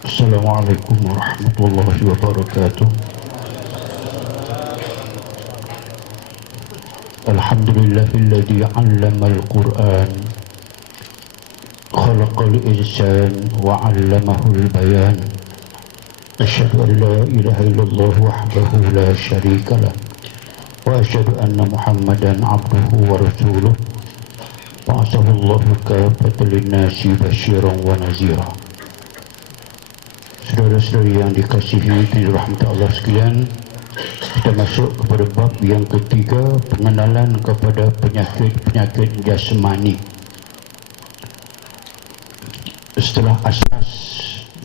Assalamualaikum warahmatullahi wabarakatuh. Alhamdulillahilladzi 'allamal Qur'an khalaqal insan wa 'allamahul bayan. Asyhadu an la ilaha illallah wahdahu la syarikalah wa asyhadu anna Muhammadan 'abduhu wa rasuluh. Ba'athahu Allahu kaffatan lin-nasi basyiran wa nadhira. Saudara-saudari yang dikasihi di rahmat Allah sekalian, kita masuk kepada bab yang ketiga, pengenalan kepada penyakit-penyakit jasmani. Setelah asas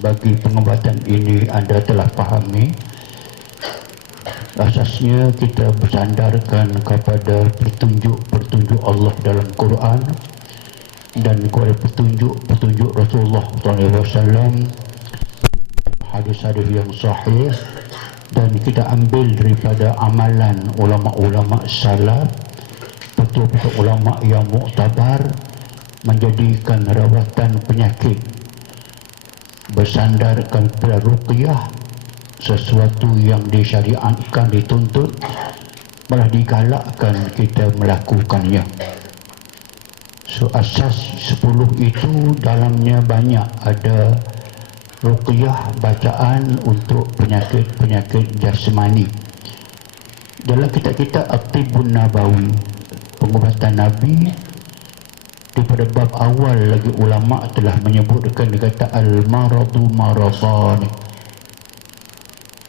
bagi pengobatan ini anda telah fahami, asasnya kita bersandarkan kepada petunjuk-petunjuk Allah dalam Quran dan kepada petunjuk-petunjuk Rasulullah SAW, hadis-hadis yang sahih, dan kita ambil daripada amalan ulama-ulama salaf, betul-betul ulama yang muktabar, menjadikan rawatan penyakit bersandarkan pada ruqyah, sesuatu yang disyariatkan, dituntut, malah digalakkan kita melakukannya. So asas 10 itu dalamnya banyak ada ruqyah, bacaan untuk penyakit-penyakit jasmani. Dalam kitab-kitab At-Tibbun Nabawi, pengobatan Nabi, daripada bab awal lagi ulama telah menyebutkan, dia kata al-maradu maradani.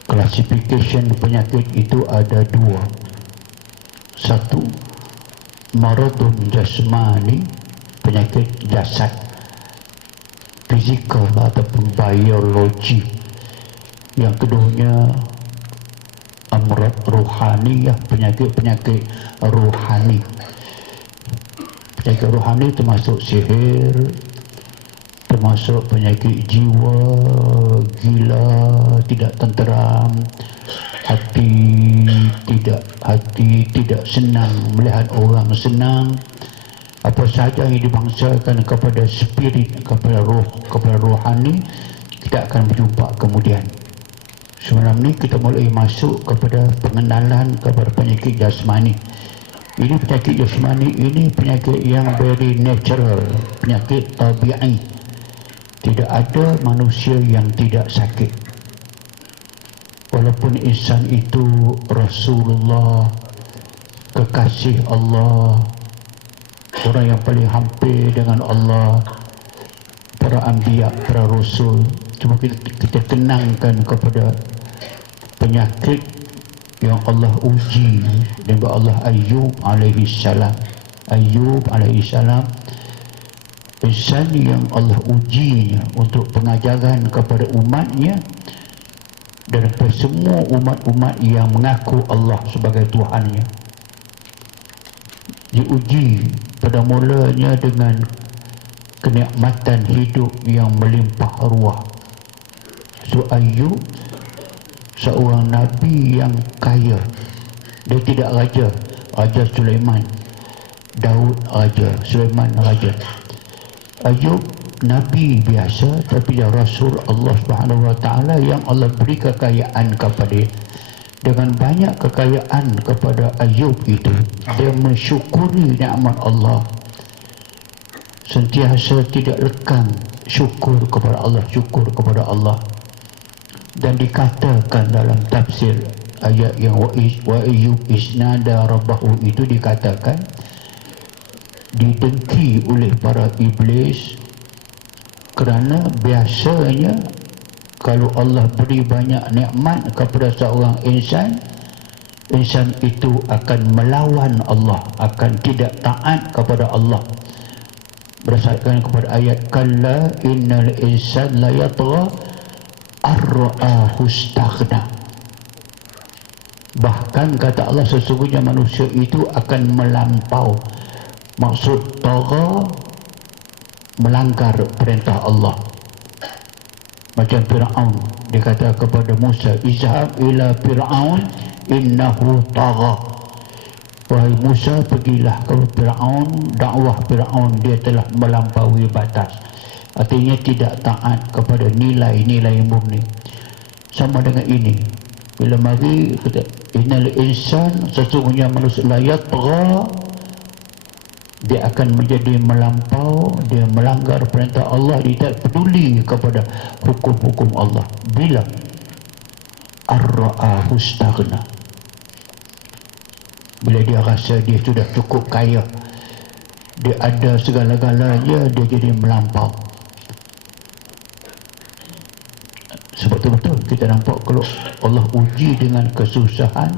Klasifikasi penyakit itu ada dua. Satu, maradun jasmani, penyakit jasad, fizikal ataupun biologi. Yang keduanya amrad ruhani, penyakit-penyakit ruhani. Penyakit ruhani termasuk sihir, termasuk penyakit jiwa, gila, tidak tenteram, hati tidak senang melihat orang senang. Apa sahaja yang dibangsakan kepada spirit, kepada roh, kepada rohani, kita akan berjumpa kemudian. Semalam ni kita mulai masuk kepada pengenalan kepada penyakit jasmani. Ini penyakit jasmani ini penyakit yang very natural, penyakit tabi'i. Tidak ada manusia yang tidak sakit. Walaupun insan itu Rasulullah, kekasih Allah, orang yang paling hampir dengan Allah, para anbiya, para rasul, cuma kita tenangkan kepada penyakit yang Allah uji dengan Allah Ayyub alaihi salam. Ayyub alaihi salam, insan yang Allah ujinya untuk pengajaran kepada umatnya, dan kepada semua umat-umat yang mengaku Allah sebagai Tuhannya. Diuji pada mulanya dengan kenikmatan hidup yang melimpah ruah. So Ayyub seorang nabi yang kaya. Dia tidak raja. Raja Sulaiman, Daud raja, Sulaiman raja. Ayyub nabi biasa, tapi dia rasul Allah Subhanahu wa taala yang Allah beri kekayaan kepada dia. Dengan banyak kekayaan kepada Ayyub itu, dia mensyukuri nikmat Allah, sentiasa tidak lekang syukur kepada Allah, syukur kepada Allah. Dan dikatakan dalam tafsir ayat yang wa Ayyub isnada rabbahu itu, dikatakan didengki oleh para iblis kerana biasanya kalau Allah beri banyak nikmat kepada seorang insan, insan itu akan melawan Allah, akan tidak taat kepada Allah. Berdasarkan kepada ayat kalla innal insan la yatgha ar-ra'ahu istaghna. Bahkan kata Allah, sesungguhnya manusia itu akan melampau. Maksud tagha, melanggar perintah Allah. Macam Fir'aun, dia kata kepada Musa, izhab ila Fir'aun innahu tagha. Wahai Musa, pergilah ke Fir'aun, dakwah Fir'aun, dia telah melampaui batas. artinya tidak taat kepada nilai-nilai murni. Sama dengan ini, bila mari kata innal insan, sesungguhnya manusia la yatgha, dia akan menjadi melampau, dia melanggar perintah Allah, dia tak peduli kepada hukum-hukum Allah. Bila ar-ra'ahu istaghna, bila dia rasa dia sudah cukup kaya, dia ada segala-galanya, dia jadi melampau. Sebab tu betul kita nampak kalau Allah uji dengan kesusahan,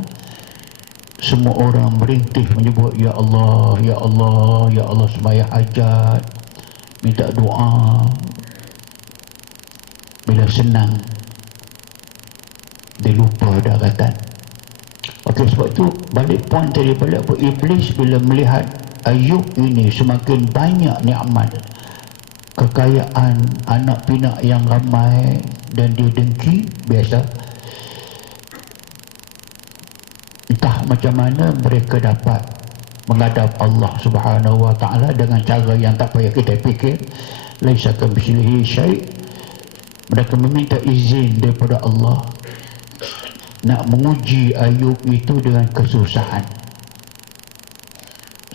semua orang merintih menyebut ya Allah, ya Allah, ya Allah, sembahyang hajat, minta doa. Bila senang, dia lupa daratan. Okey, sebab tu balik point tadi, balik iblis bila melihat Ayub ini semakin banyak nikmat, kekayaan, anak pinak yang ramai, dan dia dengki. Biasa, entah macam mana mereka dapat menghadap Allah Subhanahu wa ta'ala dengan cara yang tak payah kita fikir. Laisa kamitslihi syai'. Mereka meminta izin daripada Allah nak menguji Ayub itu dengan kesusahan.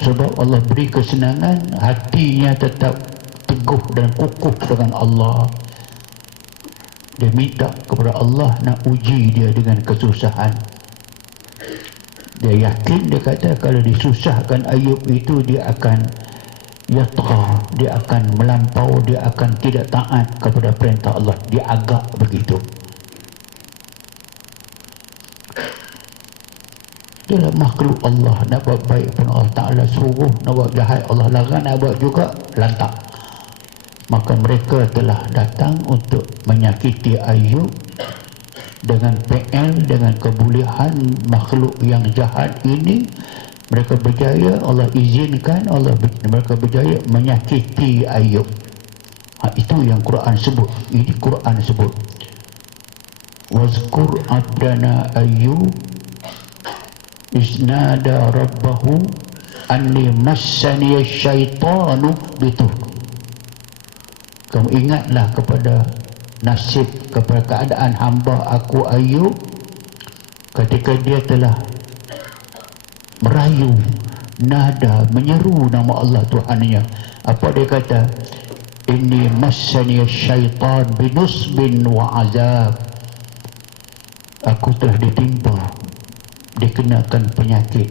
Sebab Allah beri kesenangan, hatinya tetap teguh dan kukuh dengan Allah. Dia minta kepada Allah nak uji dia dengan kesusahan. Dia yakin, dia kata kalau disusahkan Ayub itu, dia akan yatgha, dia akan melampau, dia akan tidak taat kepada perintah Allah. Dia agak begitu. Dia lah makhluk Allah, nak buat baik pun Allah Ta'ala suruh, nak buat jahat Allah larang, nak buat juga lantak. Maka mereka telah datang untuk menyakiti Ayub dengan PL, dengan kebolehan makhluk yang jahat ini. Mereka berjaya, Allah izinkan, mereka berjaya menyakiti Ayub. Itu yang Quran sebut. Ini Quran sebut, wazkur abdana Ayub isnada rabbahu anni massani syaitanu bitur. Kamu ingatlah kepada nasib, kepada keadaan hamba aku Ayub ketika dia telah merayu, nada, menyeru nama Allah Tuhannya. Apa dia kata? Inni massani syaitan binusbin wa azab. Aku telah ditimpa, dikenakan penyakit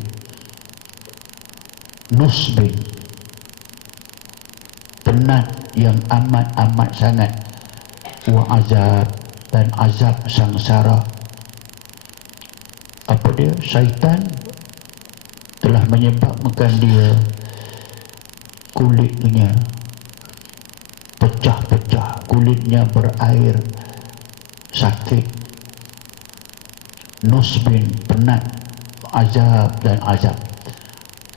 nusbin, penat yang amat-amat sangat, wa azab, dan azab sangsara. Apa dia? Syaitan telah menyebabkan dia kulitnya pecah-pecah, kulitnya berair, sakit, nusbin, penat, azab, dan azab.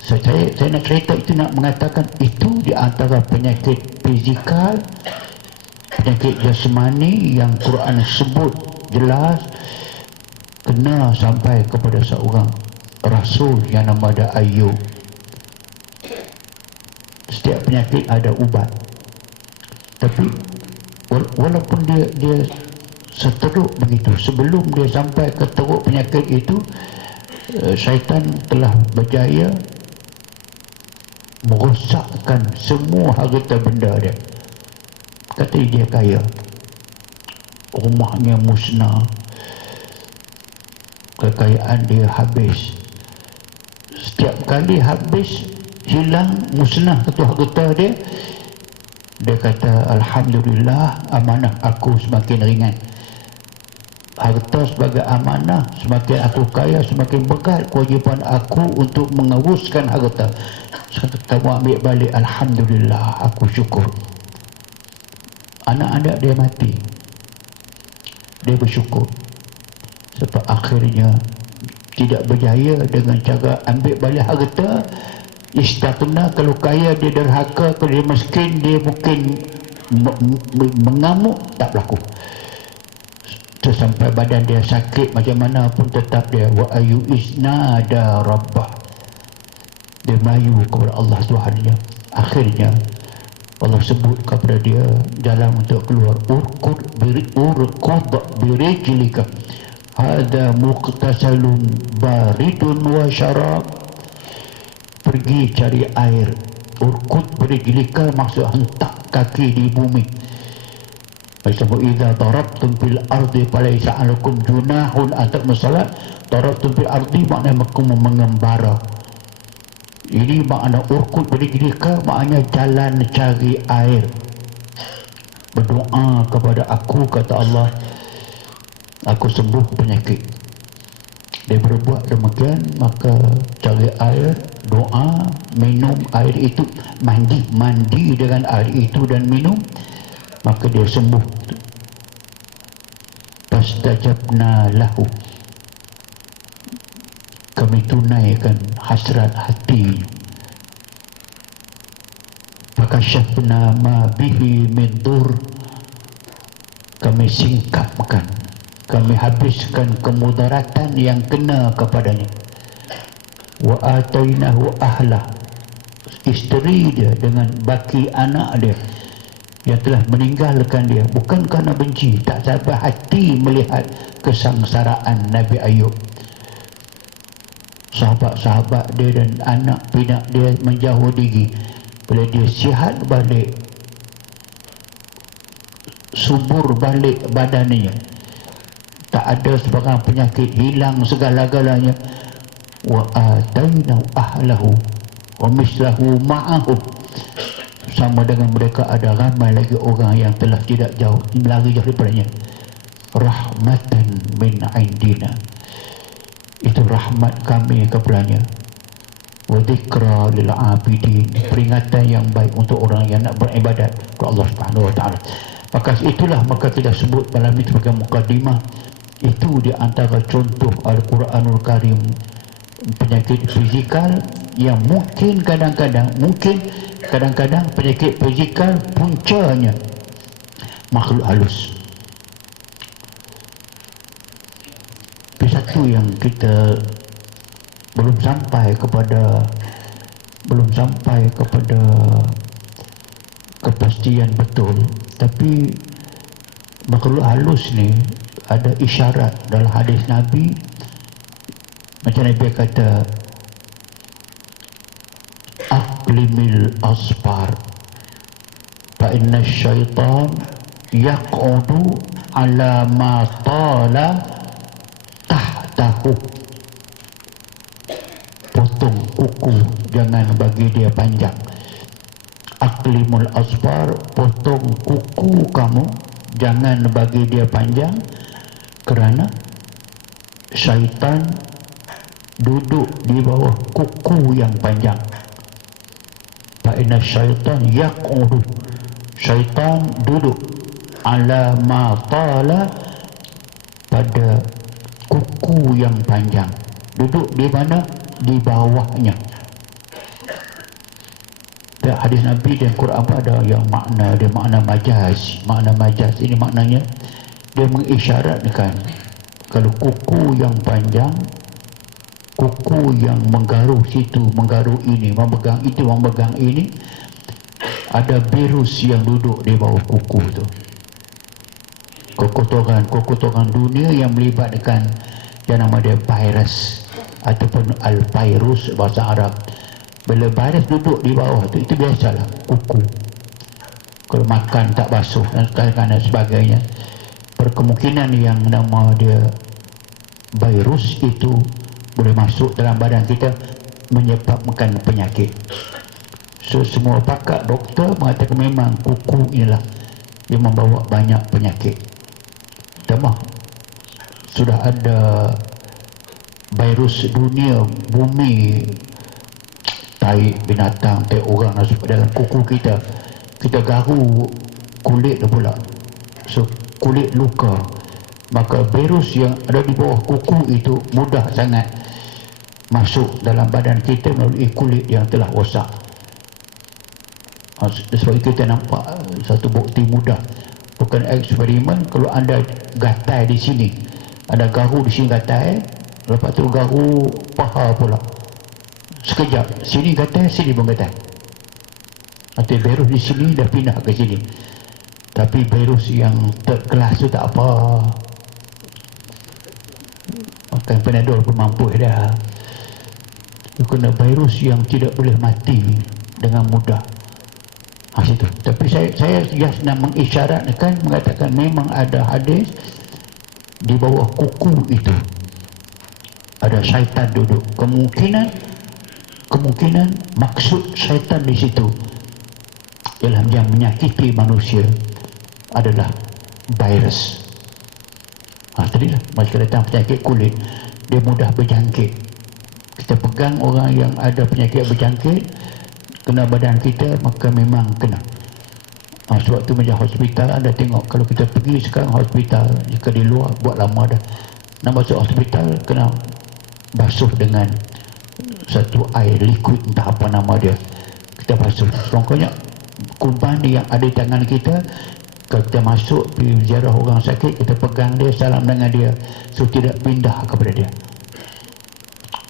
Saya nak cerita itu, nak mengatakan itu di antara penyakit fizikal, penyakit jasmani yang Quran sebut jelas kena sampai kepada seorang Rasul yang nama dia Ayub. Setiap penyakit ada ubat, tapi walaupun dia seteruk begitu, sebelum dia sampai ke teruk penyakit itu, syaitan telah berjaya merosakkan semua harta benda dia. Kata dia kaya, rumahnya musnah, kekayaan dia habis. Setiap kali habis, hilang, musnah satu harta dia, dia kata alhamdulillah, amanah aku semakin ringan. Harta sebagai amanah, semakin aku kaya, semakin berat kewajipan aku untuk menguruskan harta. Kamu ambil balik, alhamdulillah, aku syukur. Anak-anak dia mati, dia bersyukur. Sebab akhirnya tidak berjaya dengan cara ambil balik harta. Istighna, kalau kaya dia derhaka, kalau dia miskin dia mungkin mengamuk, tak berlaku. Sampai badan dia sakit macam mana pun tetap dia wa ayu isnada rabbah, dia mayu kepada Allah Tuhannya. Akhirnya Allah sebut kepada dia jalan untuk keluar, urkud birijlika hada muqtasalun baridun wa syarab. Pergi cari air. Urkud birijlika maksud hentak kaki di bumi. Sebab idza darabtum fil ardi falaysa 'alaikum junahun atau salat. Darabtum fil ardi maknanya kamu mengembara. Ini makna urkud birijlika, maknanya jalan cari air. Berdoa kepada aku, kata Allah, aku sembuh penyakit. Dia berbuat demikian, maka cari air, doa, minum air itu, mandi dengan air itu dan minum, maka dia sembuh. Fastajabna lahu, kami tunaikan hasrat hati. Fakashafna ma bihi min dur, kami singkapkan, kami habiskan kemudaratan yang kena kepadanya. Wa atainahu ahlah, isteri dia dengan baki anak dia yang telah meninggalkan dia, bukan kerana benci, tak sabar hati melihat kesengsaraan Nabi Ayub. Sahabat-sahabat dia dan anak pinak dia menjauh diri. Bila dia sihat balik, subur balik badannya, tak ada sebarang penyakit, hilang segala-galanya. Wa atainahu ahlahu wa mislahu ma'ahum, sama dengan mereka ada ramai lagi orang yang telah tidak jauh, lari jauh daripadanya. Rahmatan min indina, itu rahmat kami kepadanya. Wa dzikra lil abidin, peringatan yang baik untuk orang yang nak beribadat kepada Allah Subhanahu wa taala. Maka kita sebut dalam itu sebagai mukadimah. Itu di antara contoh Al-Quranul Karim, penyakit fizikal yang mungkin kadang-kadang penyakit fizikal puncanya makhluk halus. Satu yang kita belum sampai kepada kepastian betul, tapi makhluk halus ni ada isyarat dalam hadis Nabi. Macam Nabi kata, aqlimil asfar fa inna syaitan yaq'udu ala ma tala tahtahu. Potong kuku, jangan bagi dia panjang. Aqlimul asfar, potong kuku kamu, jangan bagi dia panjang, kerana syaitan duduk di bawah kuku yang panjang. Fa inna syaitan yaq'udu, syaitan duduk ala ma tala, pada kuku yang panjang. Duduk di mana? Di bawahnya. Dan hadis Nabi dan Quran ada yang makna, dia makna majaz. Makna majaz ini maknanya dia mengisyaratkan kalau kuku yang panjang, kuku yang menggaruh situ, menggaruh ini, memegang itu, memegang ini, ada virus yang duduk di bawah kuku itu. Kokotoran dunia yang melibatkan yang nama dia virus ataupun al-virus bahasa Arab. Bila virus duduk di bawah itu biasalah kuku. Kalau makan tak basuh dan sebagainya, berkemungkinan yang nama dia virus itu boleh masuk dalam badan kita, menyebabkan penyakit. So semua pakar doktor mengatakan memang kuku inilah yang membawa banyak penyakit. Tamah sudah ada virus dunia, bumi, tai binatang, tai orang masuk dalam kuku kita. Kita garu kulit pula, so kulit luka, maka virus yang ada di bawah kuku itu mudah sangat masuk dalam badan kita melalui kulit yang telah rosak. Sebab kita nampak satu bukti mudah, bukan eksperimen. Kalau anda gatai di sini, ada garu di sini gatai, lepas tu garu paha pula, sekejap sini gatai, sini pun gatai. Atau virus di sini dah pindah ke sini. Tapi virus yang third class tu tak apa. Makan Panadol pun mampu dah. Itu kena virus yang tidak boleh mati dengan mudah. Situ. Tapi saya just nak mengisyaratkan, mengatakan memang ada hadis di bawah kuku itu ada syaitan duduk. Kemungkinan maksud syaitan di situ ialah yang menyakiti manusia adalah virus. Tadilah macam datang penyakit kulit, dia mudah berjangkit. Kita pegang orang yang ada penyakit berjangkit, kena badan kita, maka memang kena. Sebab tu macam hospital, anda tengok kalau kita pergi sekarang hospital, jika di luar buat lama dah, nak masuk hospital kena basuh dengan satu air liquid, entah apa nama dia, kita basuh. Contohnya kumpan yang ada di tangan kita, kalau kita masuk pergi ziarah orang sakit, kita pegang dia, salam dengan dia, so tidak pindah kepada dia.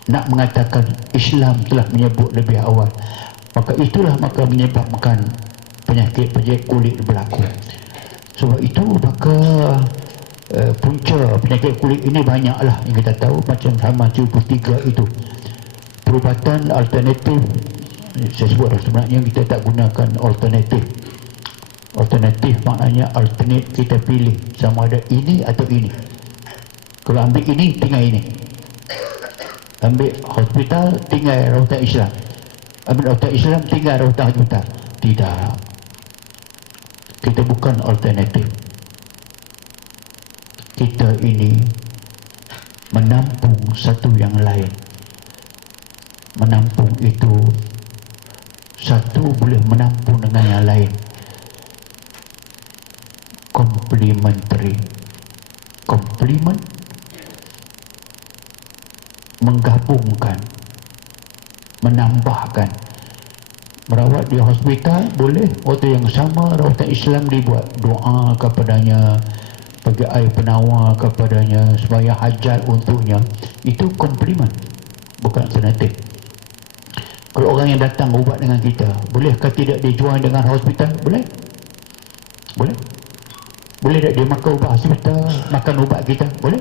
Nak mengatakan Islam telah menyebut lebih awal, maka itulah menyebabkan penyakit kulit berlaku. Sebab itu maka punca penyakit kulit ini banyaklah yang kita tahu, macam hama 73 itu. Perubatan alternatif, saya sebut sebenarnya kita tak gunakan alternatif. Alternatif maknanya alternate, kita pilih sama ada ini atau ini. Kalau ambil ini, tinggal ini. Ambil hospital, tinggal rawatan Islam. Ambil rawatan Islam, tinggal rawatan hospital. Tidak. Kita bukan alternatif. Kita ini menampung satu yang lain. Menampung itu, satu boleh menampung dengan yang lain. Complementary. Complement, menggabungkan, menambahkan. Merawat di hospital boleh, waktu yang sama rawatan Islam dibuat, doa kepadanya, bagi air penawar kepadanya, sembahyang hajat untuknya. Itu komplement, bukan alternatif. Kalau orang yang datang ubat dengan kita, bolehkah tidak dijual dengan hospital? Boleh. Boleh. Boleh tak dia makan ubat hospital, makan ubat kita? Boleh.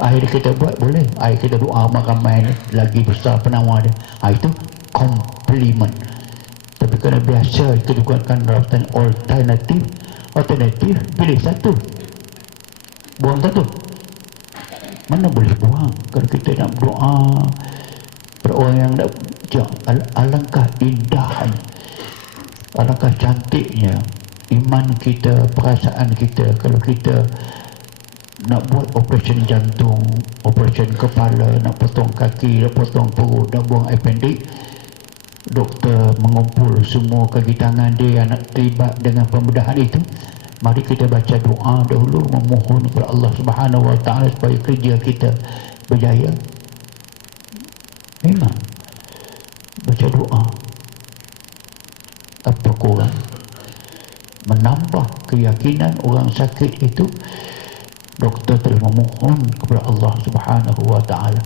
Air kita buat, boleh. Air kita doa ramai lagi besar penawar dia. Itu komplement. Tapi kerana biasa kita gunakan rawatan alternatif, pilih satu, buang satu. Mana boleh buang? Kalau kita nak berdoa pada orang yang nak, alangkah indahnya, alangkah cantiknya iman kita, perasaan kita kalau kita nak buat operasi jantung, operasi kepala, nak potong kaki, nak potong perut, nak buang appendix, doktor mengumpul semua kaki tangan dia yang nak terlibat dengan pembedahan itu. Mari kita baca doa dahulu, memohon kepada Allah Subhanahu Wa Taala supaya kerja kita berjaya. Memang baca doa, apa kurang, menambah keyakinan orang sakit itu. Doktor telah memohon kepada Allah Subhanahu Wa Taala.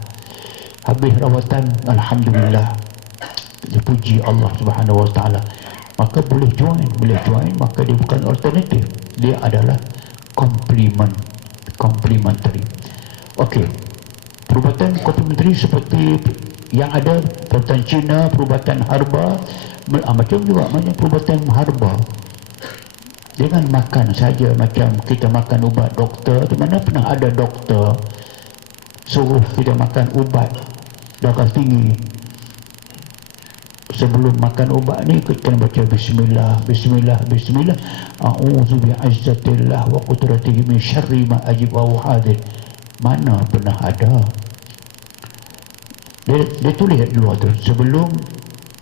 Habis rawatan, alhamdulillah, dipuji Allah Subhanahu Wa Taala. Maka boleh join, maka dia bukan alternatif, dia adalah complementary. Okey, perubatan komplementari seperti yang ada perubatan Cina, perubatan herba, macam juga banyak perubatan herba. Jangan makan saja macam kita makan ubat doktor. Di mana pernah ada doktor suruh kita makan ubat darah tinggi, sebelum makan ubat ni kita baca bismillah, bismillah, bismillah, a'udzu bi'izzatillah wa qudratihi min syarri ma ajib wa hadir. Mana pernah ada. Dia tulis di luar tu, sebelum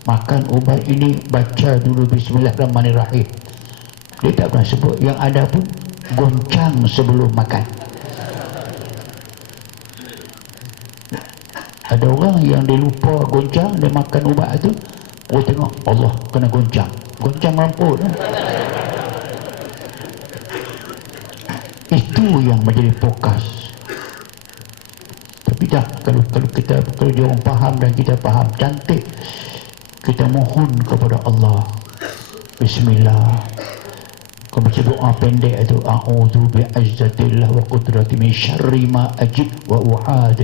makan ubat ini baca dulu bismillahirrahmanirrahim. Dia tak pernah sebut. Yang ada pun goncang sebelum makan. Ada orang yang dia lupa goncang, dia makan ubat tu, oh tengok Allah kena goncang, goncang ramput. Itu yang menjadi fokus. Tapi dah, kalau dia orang faham dan kita faham, cantik kita mohon kepada Allah. Bismillah. Kau baca doa pendek itu, a'udzu bi'izzatillah wa qudrati min syarri ma ajid wa uhad.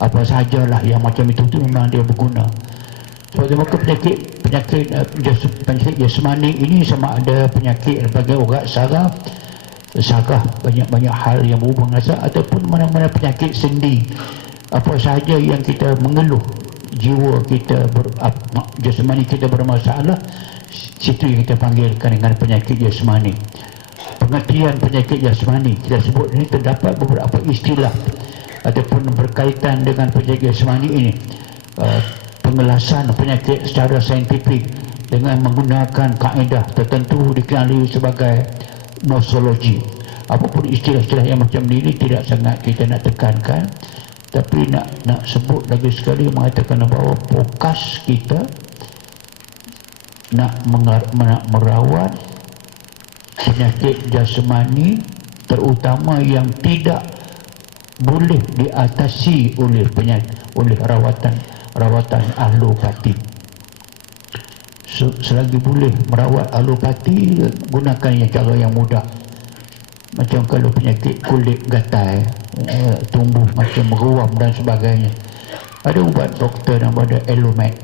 Apa sajalah yang macam itu memang dia berguna. Sebab maka penyakit jasmani ini sama ada penyakit sebagai urat saraf, banyak hal yang berhubung dengan ataupun mana-mana penyakit sendi. Apa sahaja yang kita mengeluh, jiwa kita jasmani kita bermasalah, situ yang kita panggilkan dengan penyakit jasmani. Pengertian penyakit jasmani kita sebut ini, terdapat beberapa istilah ataupun berkaitan dengan penyakit jasmani ini. Pengelasan penyakit secara saintifik dengan menggunakan kaedah tertentu dikenali sebagai nosologi. Apapun istilah-istilah yang macam ini tidak sangat kita nak tekankan, tapi nak sebut lagi sekali mengatakan bahawa fokus kita nak merawat penyakit jasmani, terutama yang tidak boleh diatasi oleh rawatan alopati. Selagi boleh merawat alopati, gunakan cara yang mudah. Macam kalau penyakit kulit gatal, tumbuh macam meruam dan sebagainya, ada ubat doktor daripada Elomet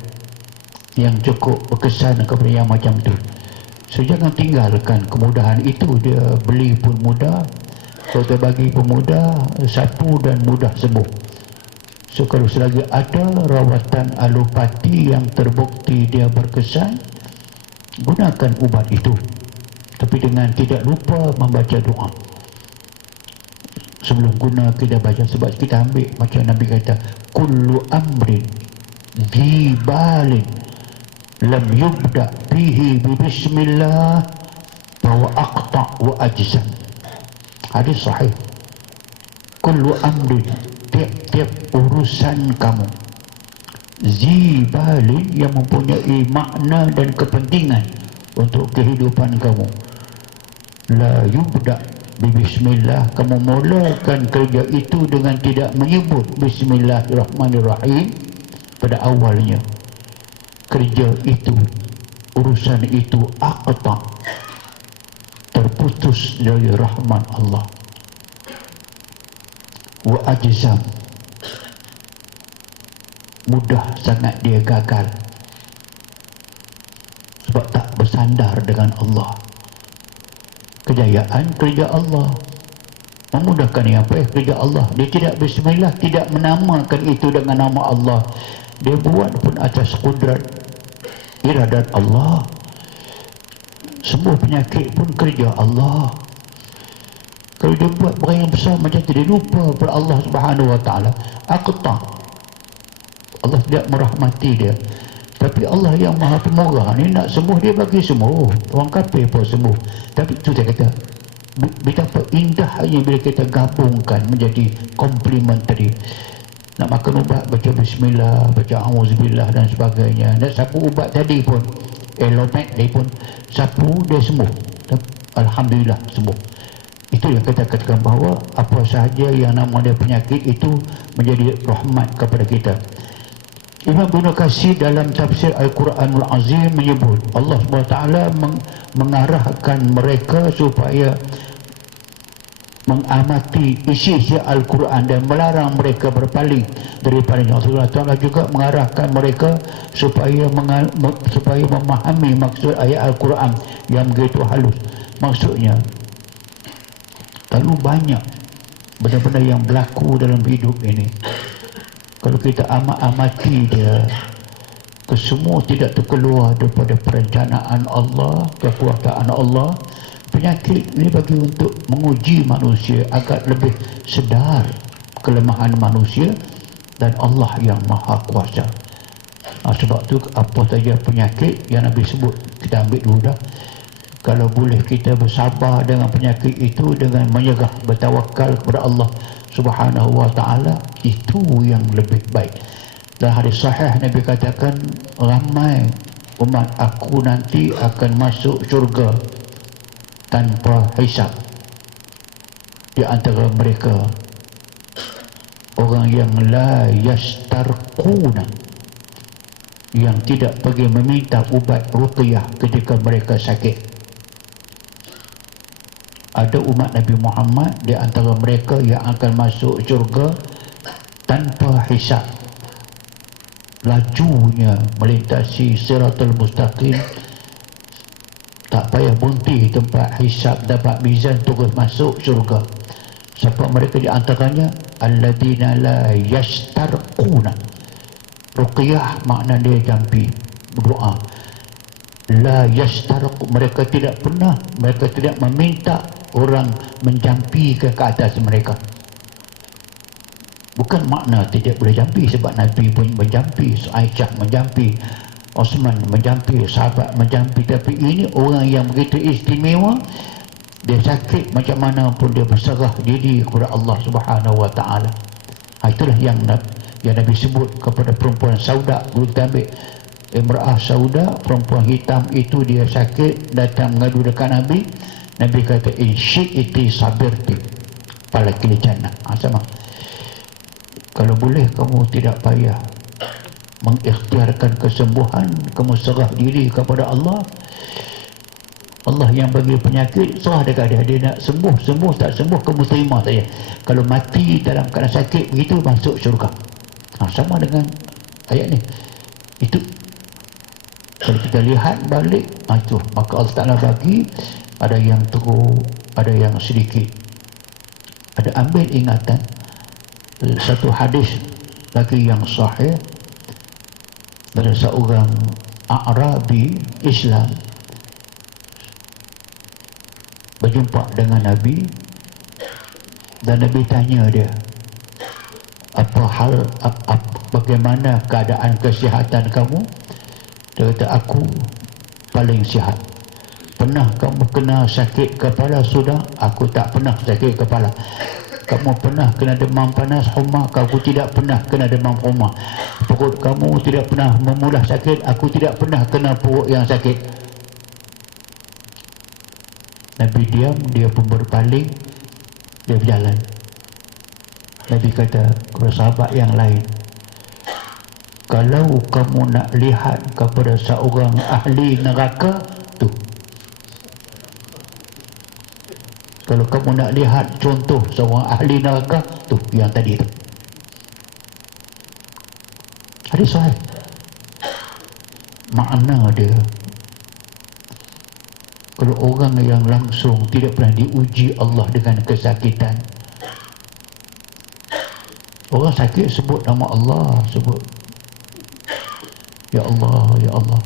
yang cukup berkesan kepada yang macam tu. So jangan tinggalkan kemudahan itu. Dia beli pun mudah, doktor bagi pun mudah, sapu dan mudah sembuh. So kalau selagi ada rawatan alopati yang terbukti dia berkesan, gunakan ubat itu, tapi dengan tidak lupa membaca doa. Sebelum guna kita baca, sebab kita ambil macam Nabi kata, kullu amrin di balin lam yubda bihi bi bismillah bahwa aqta wa ajzam. Hadis sahih. Kullu amrin, tiap-tiap urusan kamu, zibalin yang mempunyai makna dan kepentingan untuk kehidupan kamu, la yubda bismillah, kamu mulakan kerja itu dengan tidak menyebut bismillahirrahmanirrahim pada awalnya, kerja itu, urusan itu aqta, terputus dari rahmat Allah, wa ajzam, mudah sangat dia gagal sebab tak bersandar dengan Allah. Kejayaan kerja Allah, memudahkan yang baik kerja Allah. Dia tidak bismillah, tidak menamakan itu dengan nama Allah. Dia buat pun atas kudrat iradat Allah. Semua penyakit pun kerja Allah. Kalau dia buat perkara yang besar macam tu, dia lupa pada Allah Subhanahu Wa Taala. Aqta, Allah tidak merahmati dia. Tapi Allah yang maha pemurah ni nak sembuh, dia bagi sembuh. Orang kafir pun sembuh. Tapi tu dia kata, betapa indahnya bila kita gabungkan menjadi complementary. Nak makan ubat, baca bismillah, baca auzubillah dan sebagainya. Nak sapu ubat tadi pun, Elomet dia pun sapu, dia sembuh. Alhamdulillah sembuh. Itu yang kita katakan bahawa apa sahaja yang nama dia penyakit itu menjadi rahmat kepada kita. Imam Ibn Katsir dalam tafsir Al-Quranul Azim menyebut Allah SWT mengarahkan mereka supaya mengamati isi Al-Quran dan melarang mereka berpaling daripadanya. Allah SWT juga mengarahkan mereka supaya memahami maksud ayat Al-Quran yang begitu halus. Maksudnya, terlalu banyak benda-benda yang berlaku dalam hidup ini, kalau kita amati dia, kesemua tidak terkeluar daripada perencanaan Allah, kekuasaan Allah. Penyakit ini bagi untuk menguji manusia agar lebih sedar kelemahan manusia dan Allah yang maha kuasa. Sebab tu apa saja penyakit yang Nabi sebut, kita ambil dulu dah. Kalau boleh kita bersabar dengan penyakit itu dengan menyerah, bertawakal kepada Allah Subhanahu Wa Taala, itu yang lebih baik. Dan hadis sahih Nabi katakan, ramai umat aku nanti akan masuk syurga tanpa hisab. Di antara mereka orang yang la yastarquna, yang tidak pergi meminta ubat ruqyah ketika mereka sakit. Ada umat Nabi Muhammad di antara mereka yang akan masuk syurga tanpa hisab. Lajunya melintasi siratul mustaqim, tak payah berhenti tempat hisab, dapat mizan, terus masuk syurga. Siapa mereka di antaranya? Alladina la yastarquna. Ruqyah makna dia jampi, berdoa. La yastarqu, mereka tidak meminta orang menjampi ke atas mereka. Bukan makna tidak boleh jampi, sebab Nabi pun menjampi, Aisyah menjampi, Osman menjampi, sahabat menjampi. Tapi ini orang yang begitu istimewa, dia sakit macam mana pun dia berserah diri kepada Allah Subhanahu Wa Taala. Itulah yang Nabi sebut kepada perempuan Sauda. Dulu kita ambil Imra'ah Sauda, perempuan hitam itu, dia sakit, datang mengadu dekat Nabi. Nabi kata, in syi'iti sabirti falakil jannah. Sama. Kalau boleh kamu tidak payah mengikhtiarkan kesembuhan, kamu serah diri kepada Allah. Allah yang bagi penyakit, serah dekat dia. Dia nak sembuh tak sembuh, kamu terima saja. Kalau mati dalam keadaan sakit begitu, masuk syurga. Sama dengan ayat ni. Itu kalau kita lihat balik, itu maka Allah Ta'ala bagi, ada yang teruk, ada yang sedikit. Ada ambil ingatan satu hadis lagi yang sahih dari seorang Arabi Islam berjumpa dengan Nabi, dan Nabi tanya dia, bagaimana keadaan kesihatan kamu? Dia kata, aku paling sihat. Pernah kamu kena sakit kepala sudah? Aku tak pernah sakit kepala. Kamu pernah kena demam panas, homa? Aku tidak pernah kena demam homa. Perut kamu tidak pernah memulah sakit? Aku tidak pernah kena perut yang sakit. Nabi diam, dia pun berpaling, dia berjalan. Nabi kata kepada sahabat yang lain, kalau kamu nak lihat kepada seorang ahli neraka tu, kalau kamu nak lihat contoh seorang ahli neraka tu, yang tadi tu. Hadis sahih. Makna dia, kalau orang yang langsung tidak pernah diuji Allah dengan kesakitan, orang sakit sebut nama Allah, sebut Ya Allah, Ya Allah.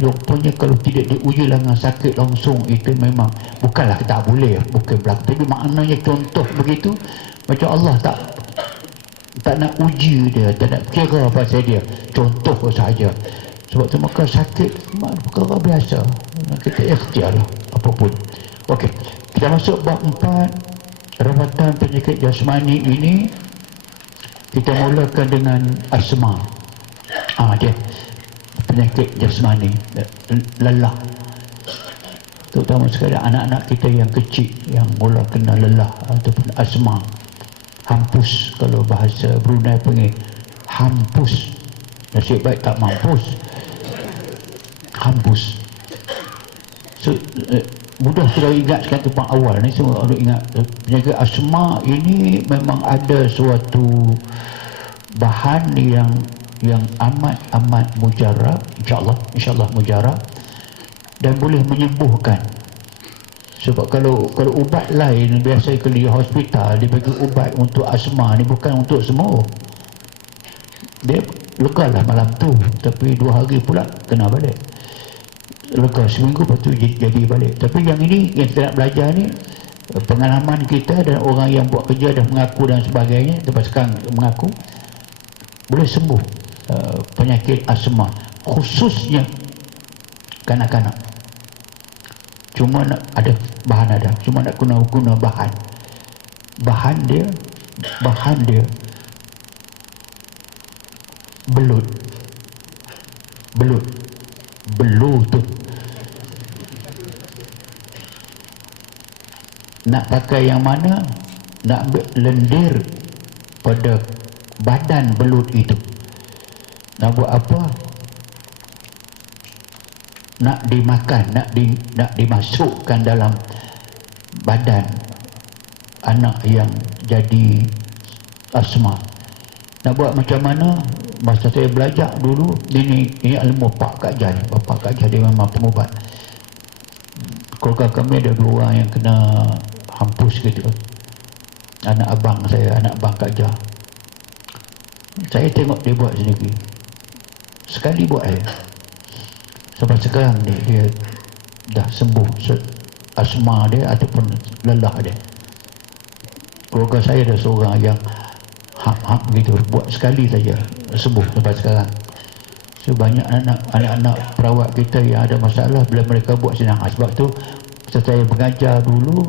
Rupanya kalau tidak diuji dengan sakit langsung, itu memang bukanlah tak boleh, bukan berlaku, tapi maknanya contoh begitu, macam Allah tak nak uji dia, tak nak kira pasal dia, contoh saja. Sebab tu maka sakit perkara biasa, kita ikhtiar lah apapun. Okey, kita masuk bab 4, rawatan penyakit jasmani ini. Kita mulakan dengan asma. Dia penyakit jasmani, lelah. Terutama sekali anak-anak kita yang kecil yang mula kena lelah ataupun asma. Hampus, kalau bahasa Brunei panggil hampus. Nasib baik tak mampus. Hampus. So, mudah sudah ingat sekarang tempat awal ni, semua ada ingat penyakit asma ini memang ada suatu bahan yang amat mujarab, insyaallah mujarab, dan boleh menyembuhkan. Sebab kalau ubat lain biasa kalau di hospital dia bagi ubat untuk asma ni bukan untuk semua. Dia legalah malam tu, tapi 2 hari pula kena balik. Lega seminggu, lepas tu jadi balik. Tapi yang ini yang kita nak belajar ni, pengalaman kita dan orang yang buat kerja dah mengaku dan sebagainya, lepas sekarang mengaku boleh sembuh penyakit asma, khususnya kanak-kanak. Cuma nak ada bahan, cuma nak guna bahan dia belut tu. Nak pakai yang mana? Nak ambil lendir pada badan belut itu. Nak buat apa? Nak dimakan, nak dimasukkan dalam badan anak yang jadi asma. Nak buat macam mana? Masa saya belajar dulu, ini ilmu Pak Kak Jai. Bapak Kak Jai dia memang pengubat. Keluarga kami ada 2 orang yang kena hampus gitu. Anak abang saya, anak abang Kak Jai. Saya tengok dia buat sendiri. Sekali buat sampai sekarang dia dah sembuh asma dia ataupun lelah dia. Keluarga saya ada seorang yang hap gitu, buat sekali saja sembuh sampai sekarang. So banyak anak-anak perawat kita yang ada masalah bila mereka buat senang. Sebab tu saya mengajar dulu,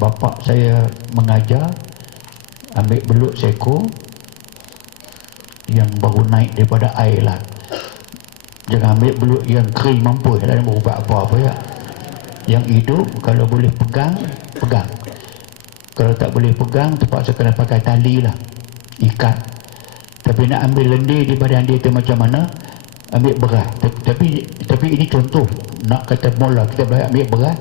bapak saya mengajar ambil belut seko yang baru naik daripada air lah. Jangan ambil belut yang kering mampus lah, mau ubat apa-apa ya. Yang hidup kalau boleh pegang. Kalau tak boleh pegang, terpaksa kena pakai tali lah, ikat. Tapi nak ambil lendir di badan dia tu macam mana? Ambil beras. Tapi ini contoh. Nak kata mula kita boleh ambil beras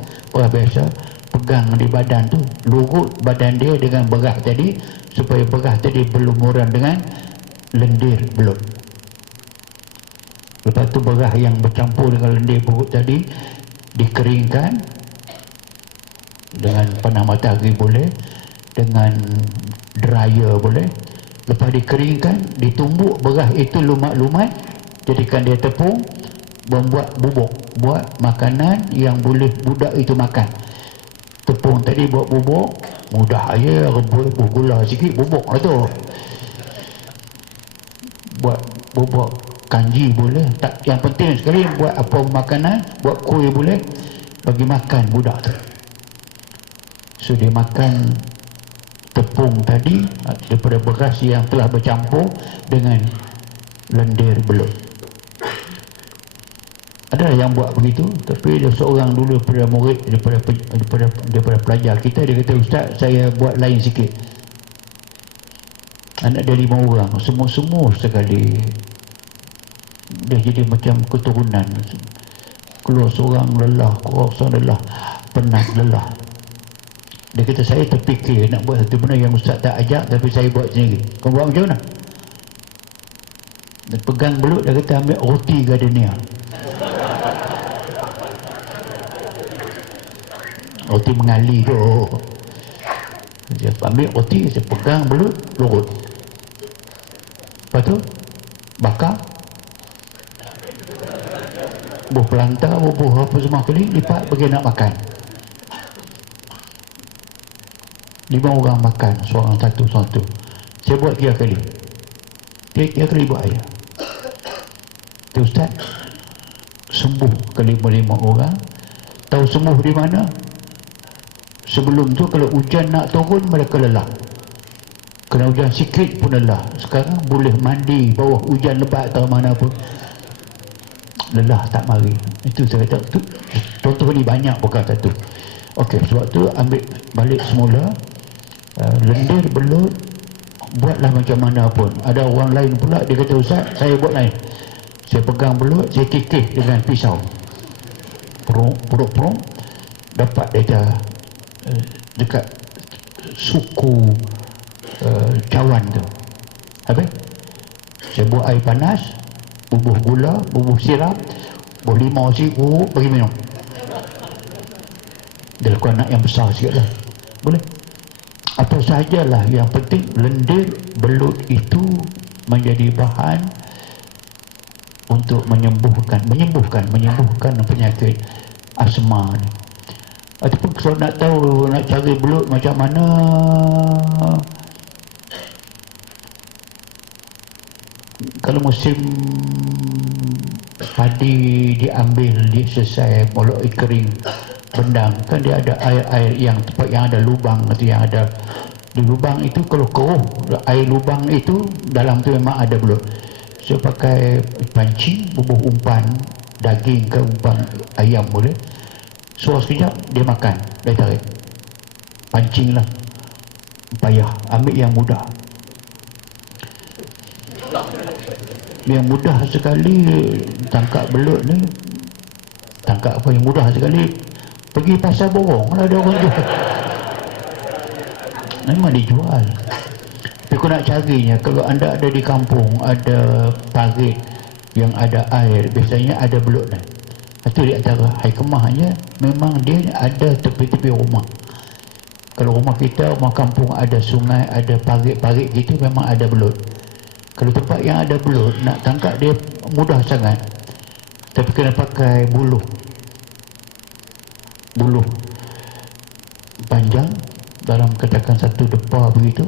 biasa, pegang di badan tu, lurut badan dia dengan beras tadi, supaya beras tadi berlumuran dengan lendir belut. Lepas tu beras yang bercampur dengan lendir belut tadi dikeringkan dengan panah matahari boleh, dengan dryer boleh. Lepas dikeringkan, ditumbuk beras itu lumat-lumat, jadikan dia tepung, membuat bubuk, buat makanan yang boleh budak itu makan. Tepung tadi buat bubuk, mudah aja, rebus gula sikit, bubuk lah tu. Buat bubuk kanji boleh, tak, yang penting sekali buat apa makanan, buat kuih boleh, bagi makan budak tu. So dia makan tepung tadi daripada beras yang telah bercampur dengan lendir belut. Ada yang buat begitu, tapi ada seorang dulu daripada murid, daripada pelajar kita, dia kata, Ustaz, saya buat lain sikit. Anak dia 5 orang, semua sekali. Dia jadi macam keturunan. Keluar seorang lelah, keluar seorang lelah, penat lelah. Dia kata, saya terfikir nak buat satu benda yang Ustaz tak ajak, tapi saya buat sendiri. Kau buat macam mana? Dia pegang belut, dia kata ambil roti gardenia. Roti mengali tu. Dia ambil roti, dia pegang belut, lurut. Lepas tu bakar, buah pelantar, buah apa semua kali, lipat bagi nak makan. 5 orang makan, seorang satu. Saya buat 3 kali. 3 kali buat aja. Tu Ustaz, sembuh ke 5 orang. Tahu sembuh di mana? Sebelum tu kalau hujan nak turun, mereka lelah. Kena hujan sikit pun lelah. Sekarang boleh mandi bawah hujan lebat atau mana pun, lelah tak mari. Itu saya kata, tu contoh ni banyak, bukan satu. Okey, sebab tu ambil balik semula. Lendir belut, buatlah macam mana pun. Ada orang lain pula, dia kata, Ustaz, saya buat lain. Saya pegang belut, saya kikih dengan pisau, perut, dapat dia dekat suku cawan tu. Habis saya buat air panas, bubuh gula, bubuh sirap, bubuh limau sikit, bagi minum. Dia lakukan anak yang besar sikit lah, boleh. Apa sahajalah, yang penting lendir belut itu menjadi bahan untuk menyembuhkan penyakit asma ni. Ataupun kalau nak tahu nak cari belut macam mana, kalau musim padi diambil, selesai mulai kering bendang, kan dia ada air yang tempat yang ada lubang tu, yang ada di lubang itu, kalau keruh air lubang itu, dalam tu memang ada belut. So pakai pancing, bubuh umpan daging ke umpan ayam boleh, suruh sekejap dia makan, dia tarik. Pancing lah, payah, ambil yang mudah. Yang mudah sekali tangkap belut ni, tangkap apa yang mudah sekali, pergi pasar borong lah, ada orang jual. Memang dijual. Tapi kau nak carinya, kalau anda ada di kampung, ada parit yang ada air, biasanya ada belut ni. Itu di antara hikmahnya, memang dia ada tepi-tepi rumah. Kalau rumah kita, rumah kampung ada sungai, ada parit-parit gitu, memang ada belut. Kalau tempat yang ada belut, nak tangkap dia mudah sangat. Tapi kena pakai buluh. Buluh panjang, dalam katakan 1 depa begitu.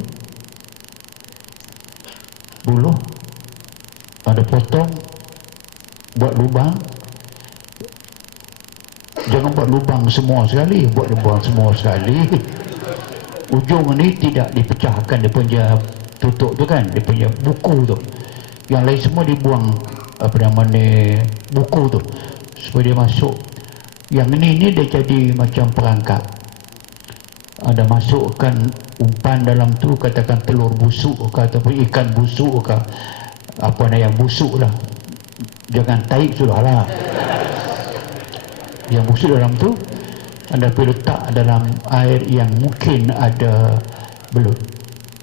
Buluh ada potong, buat lubang. Jangan buat lubang semua sekali, buat lubang semua sekali. Ujung ni tidak dipecahkan, dia punya tutup tu kan, dia punya buku tu. Yang lain semua dibuang, apa nama ni, buku tu, supaya dia masuk. Yang ni dia jadi macam perangkap. Ada masukkan umpan dalam tu, katakan telur busuk ke, ataupun ikan busuk ke, apa nak yang busuk lah, jangan taik sudah lah. Yang busuk dalam tu anda pergi letak dalam air yang mungkin ada belut.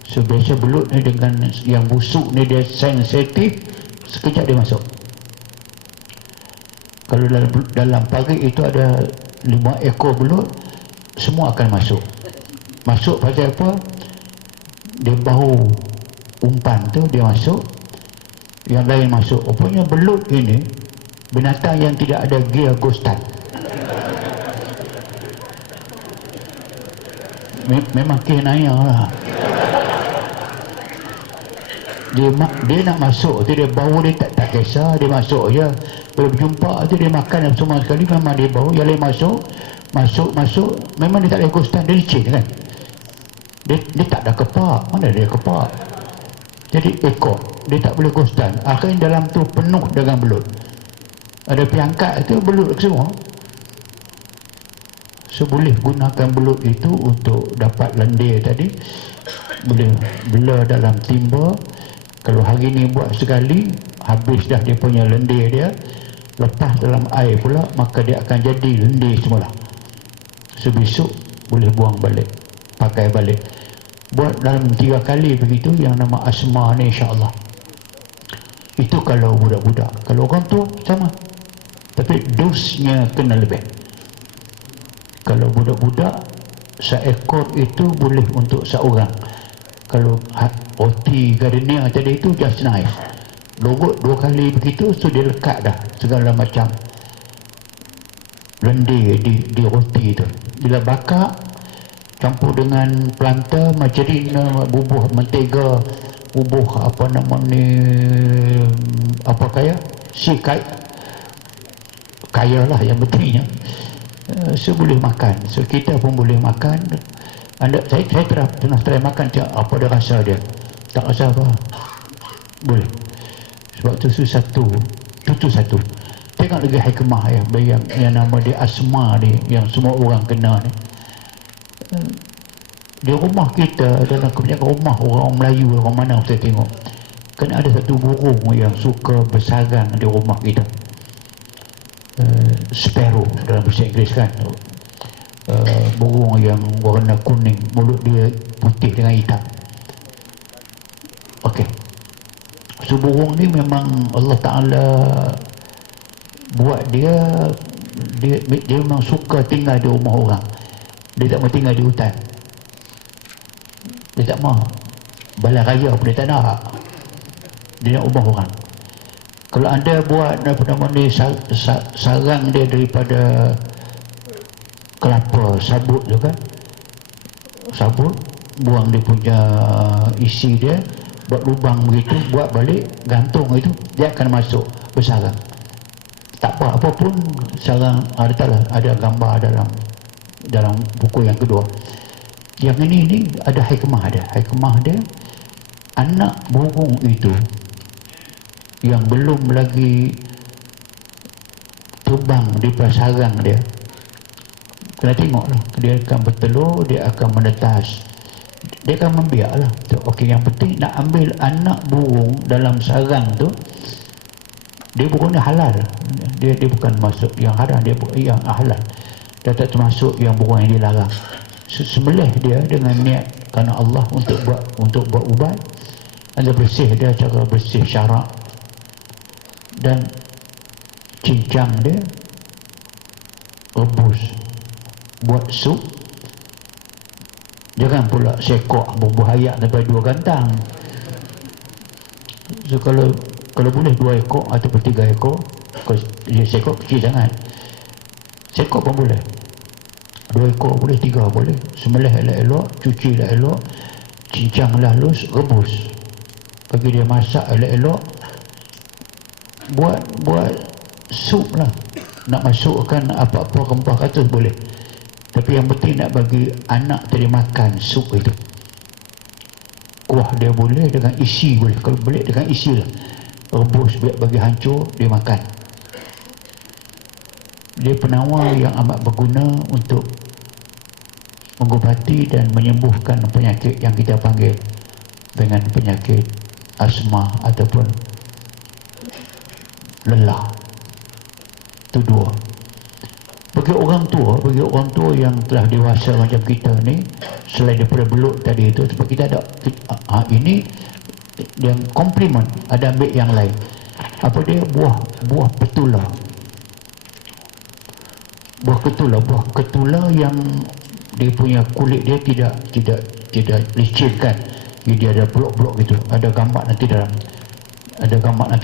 So biasa belut ni dengan yang busuk ni dia sensitif, sekejap dia masuk. Kalau dalam parit itu ada 5 ekor belut, semua akan masuk. Masuk pasal apa? Dia bau umpan tu, dia masuk, yang lain masuk. Rupanya belut ini binatang yang tidak ada gear go start. Memang kenaya lah. Dia nak masuk tu, dia bau dia tak kisah, dia masuk je. Bila berjumpa tu dia makan semua sekali, memang dia bau. Yang lain masuk, memang dia tak boleh gostan, dia licin kan. Dia tak ada kepak, mana dia kepak. Jadi ekor dia tak boleh gostan, akhirnya dalam tu penuh dengan belut. Ada piangkat tu belut semua. So boleh gunakan belut itu untuk dapat lendir tadi, boleh bela dalam timba. Kalau hari ni buat sekali, habis dah dia punya lendir dia, lepas dalam air pula, maka dia akan jadi lendir semula. So besok boleh buang balik, pakai balik. Buat dalam 3 kali begitu, yang nama asma ni, insyaAllah. Itu kalau budak-budak. Kalau orang tu sama, tapi dosnya kena lebih. Kalau budak-budak, seekor itu boleh untuk seorang. Kalau OT gardenia tadi itu just nice, logot 2 kali begitu, so dia lekat dah segala macam lendir di roti itu. Bila bakar, campur dengan pelanta, margarine, bubuh mentega, bubuh apa nama ni, apa kaya, si kaya lah yang pentingnya. So boleh makan, so kita pun boleh makan. Saya pernah try makan, apa dia rasa dia, tak rasa apa, boleh. Sebab tu satu. Tengok lagi hikmah yang nama dia asma ni, yang semua orang kena ni. Di rumah kita, dalam kebanyakan rumah orang Melayu, orang mana saya tengok, kan ada satu burung yang suka bersarang di rumah kita. Sparrow dalam bahasa Inggeris kan, burung yang warna kuning, mulut dia putih dengan hitam. Okey, so burung ni memang Allah Ta'ala buat dia memang suka tinggal di rumah orang. Dia tak mau tinggal di hutan, dia tak mau balai raya pun dia tak nak, dia nak rumah orang. Kalau anda buat apa nama ni, sarang dia daripada kelapa, sabut tu kan, sabut, buang dia punya isi dia, buat lubang begitu, buat balik, gantung itu, dia akan masuk bersarang. Tak apa, apapun sarang, ada gambar dalam buku yang kedua. Yang ini ada hikmah dia. Anak burung itu yang belum lagi terbang di sarang dia, kena tengoklah, dia akan bertelur, dia akan menetas, dia akan membiaklah. Okey, yang penting nak ambil anak burung dalam sarang tu, Dia bukannya halal, dia bukan masuk yang haram, dia yang halal. Dia tak termasuk yang bukan yang dilarang. Sembelih dia dengan niat kerana Allah untuk buat ubat. Anda bersih dia cara bersih syarak, dan cincang dia rebus buat sup. Jangan pula sekok berbahaya sampai 2 gantang. So kalau boleh 2 ekor ataupun 3 ekor. Kalau dia sekok kecil sangat, sekok pun boleh, 2 ekor boleh, 3 boleh. Sembelih elok-elok, cuci elok-elok, cincang halus, rebus, bagi dia masak elok-elok, buat sup lah. Nak masukkan apa-apa rempah kata boleh, tapi yang penting nak bagi anak tadi makan sup itu. Kuah dia boleh, dengan isi boleh. Kalau boleh dengan isi lah, rebus biar bagi hancur, dia makan. Dia penawar yang amat berguna untuk mengobati dan menyembuhkan penyakit yang kita panggil dengan penyakit asma ataupun lelah. Itu 2. Bagi orang tua yang telah dewasa macam kita ni, selain daripada belut tadi itu, sebab kita ada ini yang komplement, ada ambil yang lain. Apa dia? Buah ketula. Buah ketula yang dia punya kulit dia tidak licin kan. Dia ada blok-blok gitu. Ada gambar nanti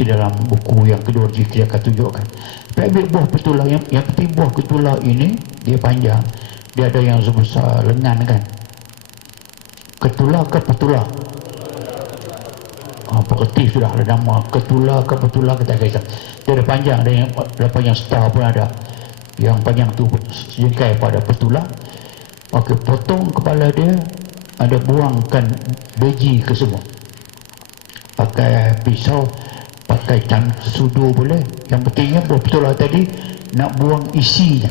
dalam buku yang kedua kita akan tunjukkan. Tapi ambil buah ketula, yang penting buah ketula ini dia panjang. Dia ada yang sebesar lengan kan. Ketula ke petula? Pengerti sudah ada nama. Ketula ke petula kita kisah. Dia ada panjang, ada yang panjang star pun ada. Yang panjang tu sejengkai pada petula. Okey, potong kepala dia, ada buangkan biji ke semua. Pakai pisau, pakai sudu boleh. Yang pentingnya buah petula tadi nak buang isinya.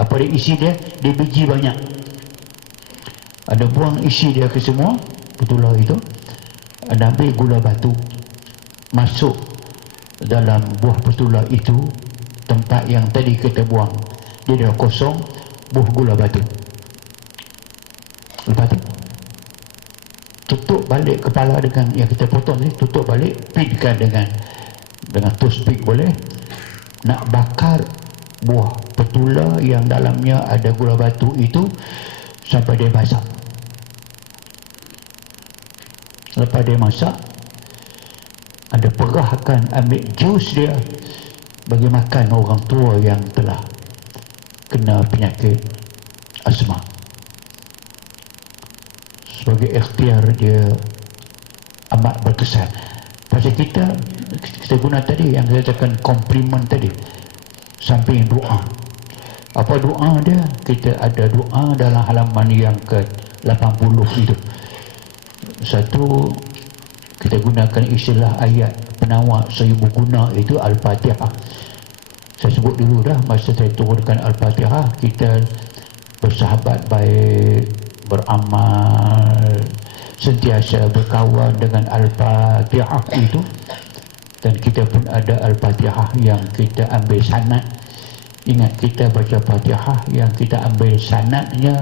Apa dia isi dia? Dia biji banyak. Ada buang isi dia ke semua petula itu. Ada ambil gula batu, masuk dalam buah petula itu, tempat yang tadi kita buang dia dah kosong, buah gula batu. Lepas tu tutup balik kepala dengan yang kita potong ni, tutup balik, pinkan dengan toothpick boleh. Nak bakar buah petula yang dalamnya ada gula batu itu sampai dia basah. Lepas dia masak, ada perahkan, ambil jus dia bagi makan orang tua yang telah kena penyakit asma. Sebagai ikhtiar dia amat berkesan. Pasal kita guna tadi yang saya katakan komplimen tadi, samping doa. Apa doa dia? Kita ada doa dalam halaman yang ke-80 itu. Satu, kita gunakan istilah ayat penawar seribu guna itu Al-Fatihah. Saya sebut dulu dah masa saya turunkan Al-Fatihah, kita bersahabat baik, beramal, sentiasa berkawan dengan Al-Fatihah itu. Dan kita pun ada Al-Fatihah yang kita ambil sanad. Ingat, kita baca Fatihah yang kita ambil sanadnya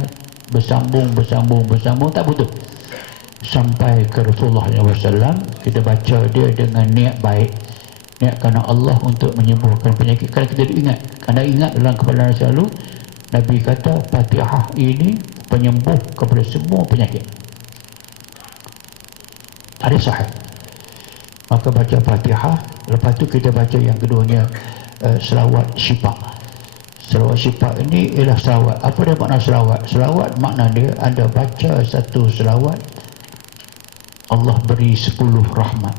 bersambung tak putus sampai ke Rasulullah SAW. Kita baca dia dengan niat baik, niat kerana Allah untuk menyembuhkan penyakit. Kalau kita ingat, anda ingat dalam kepala selalu Nabi kata Fatihah ini penyembuh kepada semua penyakit. Ada sahih. Maka baca Fatihah, lepas tu kita baca yang keduanya selawat syifa. Selawat syifa ini ialah selawat. Apa dia makna selawat? Selawat makna dia anda baca satu selawat, Allah beri 10 rahmat.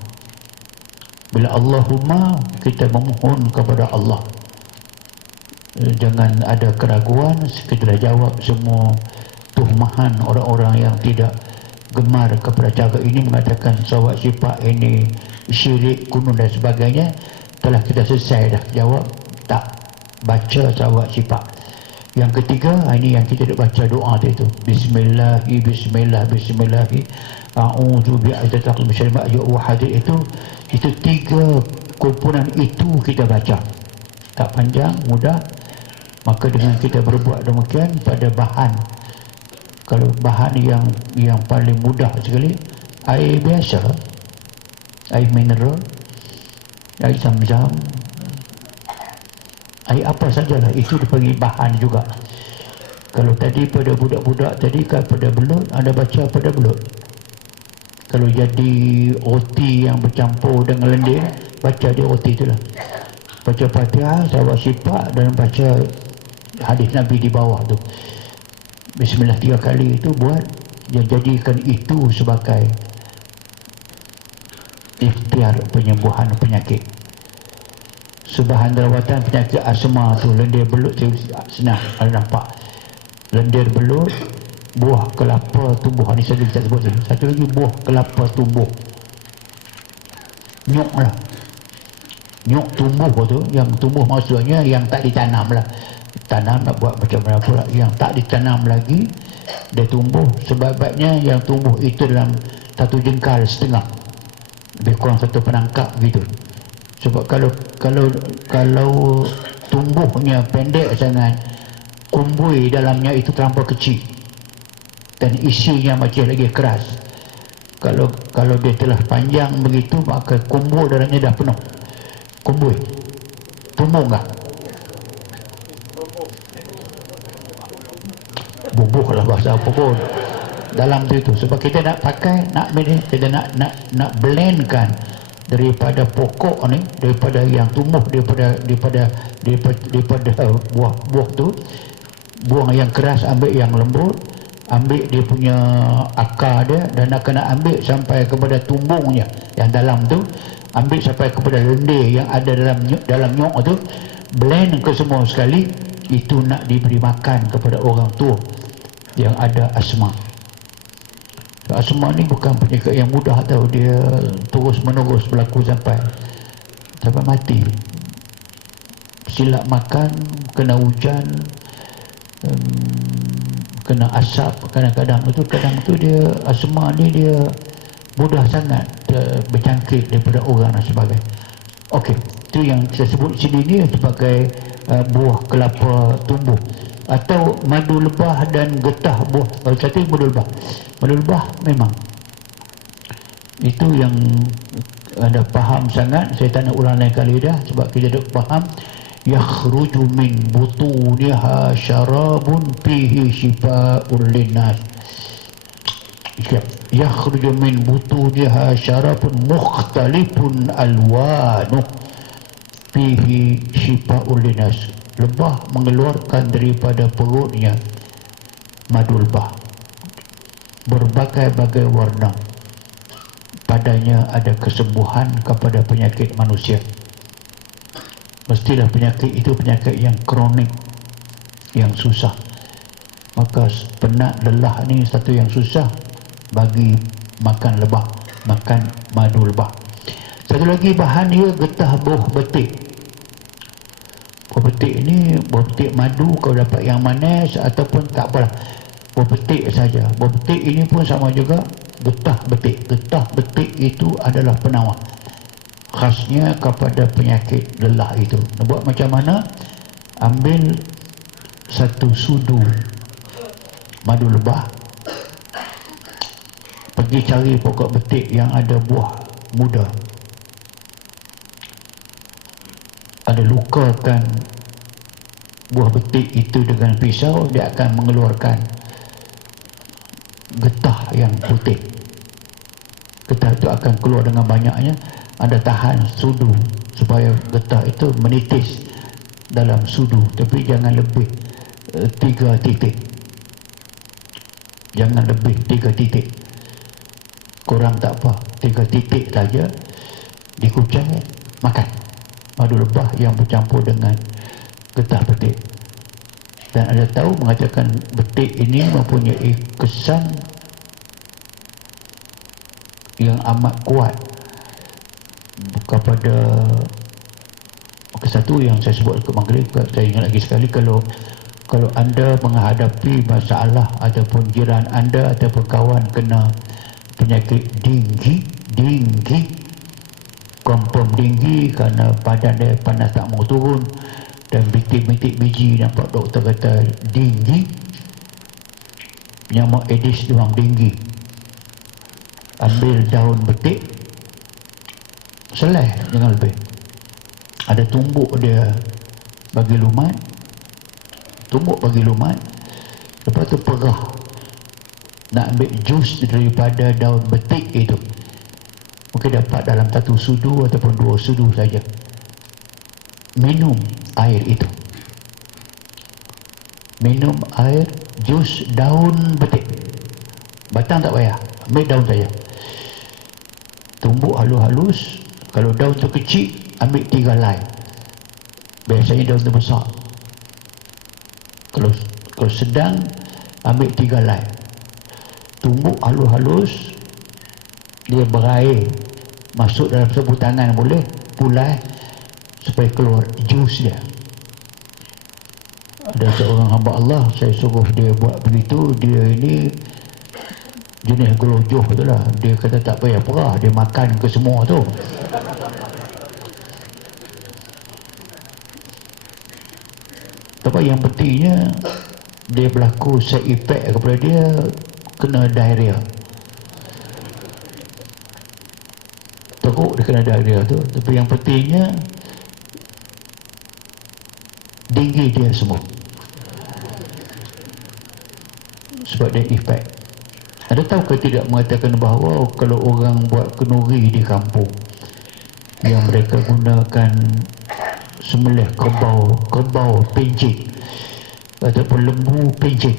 Bila Allahumma, kita memohon kepada Allah, jangan ada keraguan. Kita dah jawab semua tuhmahan orang-orang yang tidak gemar kepada cara ini, mengatakan selawat syifa ini syirik, kuno dan sebagainya. Telah kita selesai dah jawab, tak baca selawat syifa. Yang ketiga, ini yang kita nak baca doa itu, bismillahi a'udzu bi'izzati min syarri ma ya'u hadid. Itu 3 kumpulan itu kita baca. Tak panjang, mudah. Maka dengan kita berbuat demikian pada bahan, kalau bahan yang paling mudah sekali, air biasa, air mineral, air zam-zam, air apa sajalah, itu dipanggil bahan juga. Kalau tadi pada budak-budak tadi kan pada belut, anda baca pada belut. Kalau jadi roti yang bercampur dengan lendir, baca dia roti itulah. Baca Fatihah, sahabat sifat, dan baca hadis Nabi di bawah tu. Bismillah 3 kali itu buat, yang jadikan itu sebagai ikhtiar penyembuhan penyakit. Sebahan rawatan penyakit asma tu, lendir belut tu senang, ada nampak. Lendir belut, buah kelapa tumbuh, ni saya tak sebut tadi. Satu lagi buah kelapa tumbuh. Nyok lah. Nyok tumbuh tu, yang tumbuh maksudnya yang tak ditanam lah. Tanam nak buat macam mana pula, yang tak ditanam lagi dia tumbuh. Sebabnya yang tumbuh itu dalam satu jengkal setengah, lebih kurang satu penangkap gitu. Sebab kalau tumbuhnya pendek sangat, kumbui dalamnya itu terlampau kecil dan isinya masih lagi keras. Kalau dia telah panjang begitu, maka kumbui dalamnya dah penuh. Kumbui tumbuh enggak? Bubuh lah bahasa apa pun dalam tu. Sebab kita nak pakai, kita nak blendkan daripada pokok ni, daripada yang tumbuh, daripada buah tu, buang yang keras, ambil yang lembut, ambil dia punya akar dia, dan nak kena ambil sampai kepada tumbungnya yang dalam tu, ambil sampai kepada lendir yang ada dalam nyok tu, blend ke semua sekali. Itu nak diberi makan kepada orang tua yang ada asma. Asma ni bukan penyakit yang mudah tau, dia terus menerus berlaku sampai mati. Silap makan, kena hujan, kena asap, kadang-kadang tu dia asma ni dia mudah sangat berjangkit daripada orang dan sebagainya. Okey, itu yang saya sebut sini ni sebagai buah kelapa tumbuh, atau madu lebah dan getah buah. Kalau kata madu lebah memang itu yang anda faham sangat. Saya tak nak ulang lain kali dah, sebab kita dah faham. Yakhruju min butuniha syarabun fihi shifa'un linnas. Yakhruju min butuniha syarabun mukhtalifun alwanuh fihi shifa'un linnas. Lebah mengeluarkan daripada perutnya madu lebah berbagai-bagai warna. Padanya ada kesembuhan kepada penyakit manusia. Mestilah penyakit itu penyakit yang kronik, yang susah. Maka penat, lelah ni satu yang susah, bagi makan lebah, makan madu lebah. Satu lagi bahan dia getah buah betik. Buah betik ni, buah betik madu, kau dapat yang manis ataupun tak apalah, buah betik saja. Buah betik ini pun sama juga, getah betik. Getah betik itu adalah penawar, khasnya kepada penyakit lelah itu. Nak buat macam mana? Ambil satu sudu madu lebah, pergi cari pokok betik yang ada buah muda, ada lukakan buah betik itu dengan pisau, dia akan mengeluarkan getah yang putih. Getah itu akan keluar dengan banyaknya. Anda tahan sudu supaya getah itu menitis dalam sudu, tapi jangan lebih 3 titik. Jangan lebih 3 titik. Kurang tak apa, 3 titik saja, dikucai, makan madu lebah yang bercampur dengan getah betik. Dan anda tahu, mengatakan betik ini mempunyai kesan yang amat kuat kepada satu yang saya sebut ke Maghrib. Saya ingat lagi sekali, kalau anda menghadapi masalah ataupun jiran anda ataupun kawan kena penyakit denggi, Kompom tinggi kerana badan dia panas tak mau turun, dan bintik-bintik biji nampak doktor kata tinggi, nyamuk Aedes demam tinggi. Ambil daun betik, selai jangan lebih, ada tumbuk dia bagi lumat, tumbuk bagi lumat, lepas tu perah, nak ambil jus daripada daun betik itu. Mungkin dapat dalam 1 sudu ataupun 2 sudu saja. Minum air itu. Minum air jus daun betik. Batang tak payah, ambil daun saja. Tumbuk halus-halus. Kalau daun tu kecil, ambil 3 helai. Biasanya daun tu besar. Kalau sedang, ambil 3 helai. Tumbuk halus-halus, dia berair, masuk dalam sebuah tangan boleh, pulai supaya keluar jus dia. Ada seorang hamba Allah, saya suruh dia buat begitu. Dia ini jenis gelojoh tu lah. Dia kata tak payah perah, dia makan ke semua tu. Tapi yang pentingnya, dia berlaku side effect kepada dia, kena diarrhea. Teruk dia kena diarrhea tu. Tapi yang pentingnya, tinggi dia semua. Sebab dia efek. Ada tahu ke tidak mengatakan bahawa kalau orang buat kenduri di kampung yang mereka gunakan sembelih kerbau pencit ataupun lembu pencit,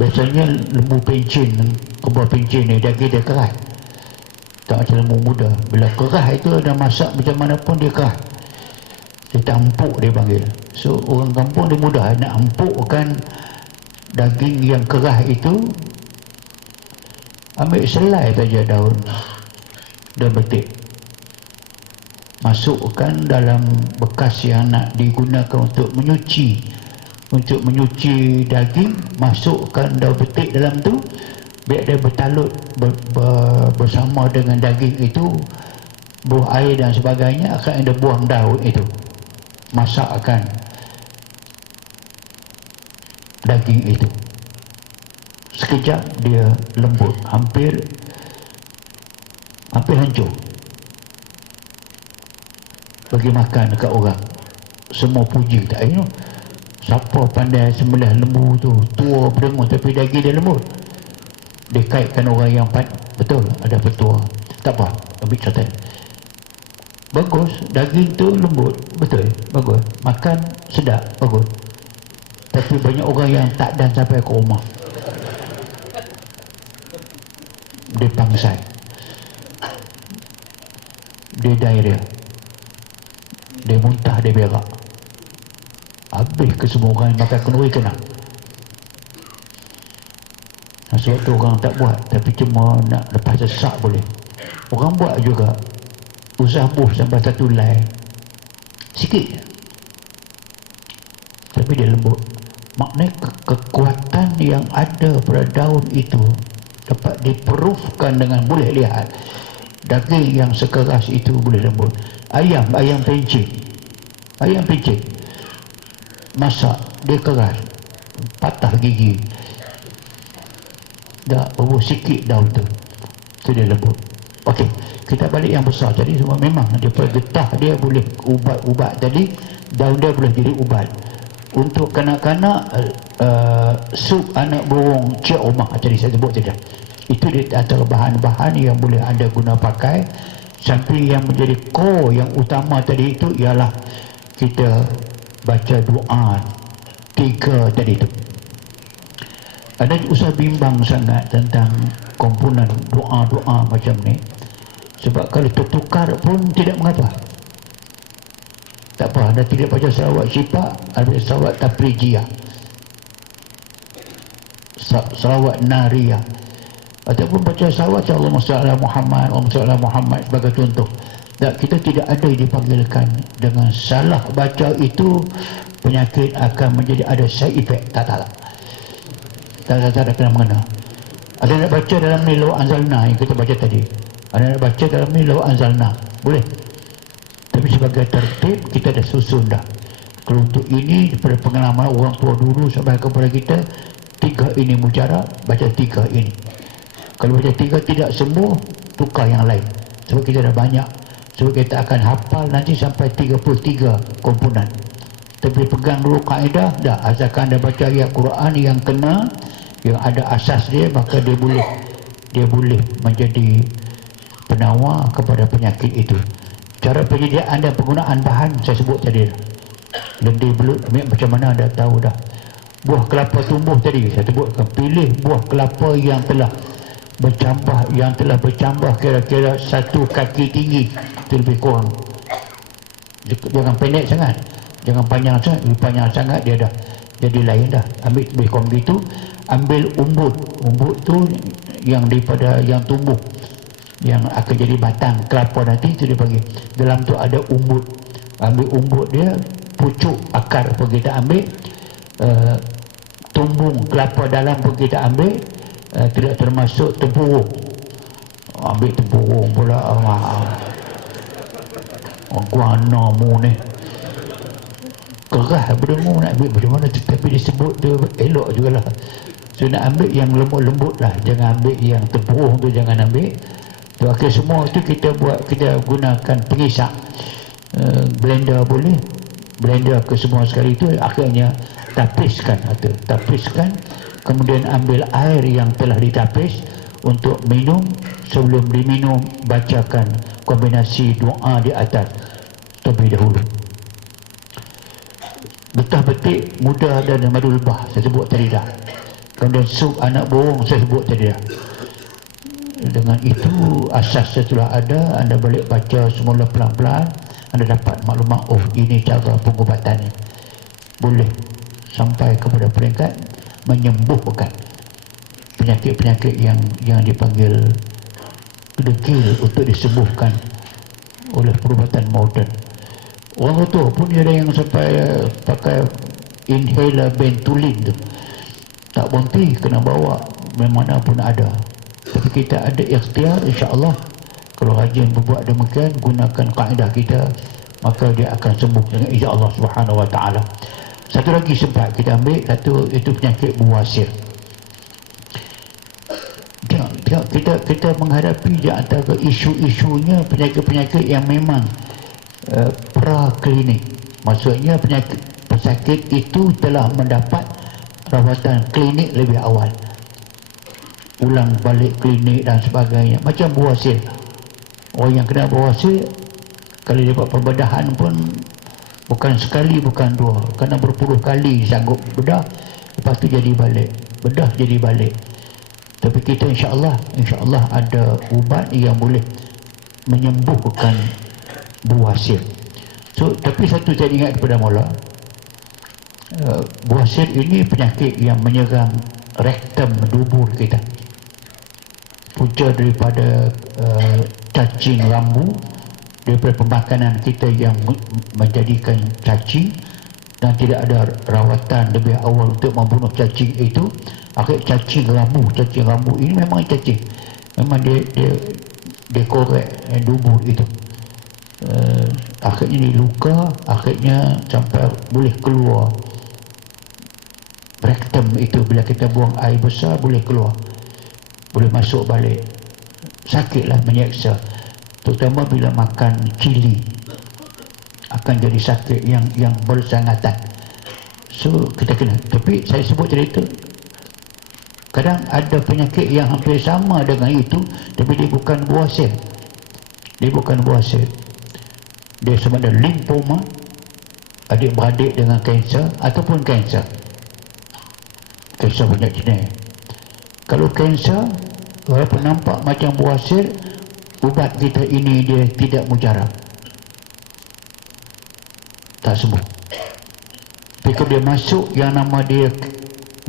biasanya lembu pencit, kerbau pencit ni daging dia keras, tak macam lembu muda. Bila keras itu ada masak macam mana pun dia keras, dia tak empuk dia panggil. So orang kampung dia mudah nak empukkan daging yang keras itu. Ambil selai saja daun betik, masukkan dalam bekas yang nak digunakan untuk menyuci daging, masukkan daun betik dalam tu, biar dia bertalut bersama dengan daging itu, buah air dan sebagainya, akan ada buang daun itu. Masakkan daging itu, sekejap dia lembut, hampir hancur. Bagi makan dekat orang, semua puji tak, siapa pandai sembelih lembu tu, tua berdengung tapi daging dia lembut. Dia kaitkan orang yang betul, ada petua, tak apa, ambil catat, bagus, daging tu lembut, betul, bagus, makan sedap, bagus. Tapi banyak orang yang tak dan sampai ke rumah, dia pangsai, dia diarrhea, dia muntah, dia berak, habis ke semua orang yang makan kenduri kena. Sebab tu orang tak buat, tapi cuma nak lepas sesak boleh. Orang buat juga, usah buh sampai 1 helai, sikit je, tapi dia lembut. Maknanya kekuatan yang ada pada daun itu dapat diperufkan dengan boleh lihat daging yang sekeras itu boleh lembut. Ayam pencit masak, dia keras, patah gigi, dah berbuh sikit daun tu dia lembut. Okey, kita balik yang besar tadi. Semua memang daripada getah dia boleh ubat tadi, daun dia boleh jadi ubat. Untuk kanak-kanak, sup anak burung Cik Omar tadi saya sebut tadi, itu di antara bahan-bahan yang boleh anda guna pakai. Sampai yang menjadi core yang utama tadi itu ialah kita baca doa 3 tadi itu. Anda usah bimbang sangat tentang komponen doa-doa macam ni, sebab kalau tertukar pun tidak mengapa. Tak apa, anda tidak baca salawat syifa, ada salawat tafrijiyah, salawat nariyah, ataupun baca salawat Allahumma shalli ala Muhammad, Allahumma shalli ala Muhammad sebagai contoh. Dan kita tidak ada dipanggilkan dengan salah baca itu penyakit akan menjadi ada side effect. Tak ada kena mengena. Ada nak baca dalam ni law anzalna yang kita baca tadi, Anda nak baca dalam ni law anzalna, boleh. Tapi sebagai tertib kita dah susun dah. Kalau untuk ini daripada pengalaman orang tua dulu sampai kepada kita, 3 ini mujarab, baca 3 ini. Kalau baca 3 tidak sembuh, tukar yang lain. Sebab kita dah banyak. Sebab kita akan hafal nanti sampai 33 komponen. Tapi pegang dulu kaedah dah, asalkan anda baca ayat Quran yang kena, yang ada asas dia, maka dia boleh menjadi penawar kepada penyakit itu. Cara penyediaan dan penggunaan bahan saya sebut tadi. Lendir belut ambil macam mana anda tahu dah. Buah kelapa tumbuh tadi saya sebutkan, pilih buah kelapa yang telah bercambah kira-kira 1 kaki tinggi, itu lebih kurang. Jangan pendek sangat, jangan panjang sangat dia dah jadi lain dah. Ambil lebih kurang gitu. Ambil umbut tu yang daripada yang tumbuh, yang akan jadi batang kelapa nanti, itu dia bagi dalam tu ada umbut. Ambil umbut dia, pucuk akar pun kita ambil, tumbung kelapa dalam pun kita ambil, tidak termasuk tempurung. Ambil tempurung pula, guana mu ni kerah berdengung nak ambil macam mana, tapi disebut dia elok jugalah. So nak ambil yang lembut-lembut lah, jangan ambil yang tempurung tu, jangan ambil tu. Akhir semua tu kita gunakan pengisak, blender boleh, blender ke semua sekali tu. Akhirnya tapiskan, kemudian ambil air yang telah ditapis untuk minum. Sebelum diminum bacakan kombinasi doa di atas terlebih dahulu. Getah betik muda dan madu lebah saya sebut tadi dah. Kemudian sup anak burung saya sebut tadi dah. Dengan itu asas telah ada, anda balik baca semula pelan-pelan, anda dapat maklumat, oh ini cara pengubatan ni. Boleh sampai kepada peringkat menyembuhkan penyakit-penyakit yang dipanggil degil untuk disembuhkan oleh perubatan moden. Orang tua pun ada yang sampai pakai inhaler Ventolin tu, tak berhenti, kena bawa mana pun ada. Tapi kita ada ikhtiar, insya-Allah kalau rajin berbuat demikian, gunakan kaedah kita, maka dia akan sembuh dengan izin Allah Subhanahu Wa Taala. Satu lagi sempat kita ambil, satu itu penyakit buasir. Kita menghadapi di antara isu-isunya penyakit-penyakit yang memang praklinik. Maksudnya pesakit itu telah mendapat rawatan klinik lebih awal, ulang balik klinik dan sebagainya. Macam buasir, orang yang kena buasir kalau dia buat perbedahan pun bukan sekali, bukan dua, kerana berpuluh kali sanggup bedah, lepas tu jadi balik, bedah jadi balik. Tapi kita insya-Allah ada ubat yang boleh menyembuhkan buasir. So, tapi satu saya ingat kepada mula, buasir ini penyakit yang menyerang rektum dubur kita. Punca daripada cacing rambu, daripada pemakanan kita yang menjadikan cacing, dan tidak ada rawatan lebih awal untuk membunuh cacing itu. Akhir cacing rambu ini memang cacing, memang dia korek dubur itu. Akhirnya diluka, akhirnya sampai boleh keluar rektum itu. Bila kita buang air besar boleh keluar, boleh masuk balik. Sakitlah, menyeksa, terutama bila makan cili akan jadi sakit yang bersangatan. So kita kena. Tapi saya sebut tadi itu, kadang ada penyakit yang hampir sama dengan itu, tapi dia bukan buasir. Dia sama ada lymphoma, adik-beradik dengan kanser, ataupun kanser banyak jenis. Kalau kanser, walaupun nampak macam buasir, ubat kita ini dia tidak mujarab, tak sembuh. Tapi kalau dia masuk yang nama dia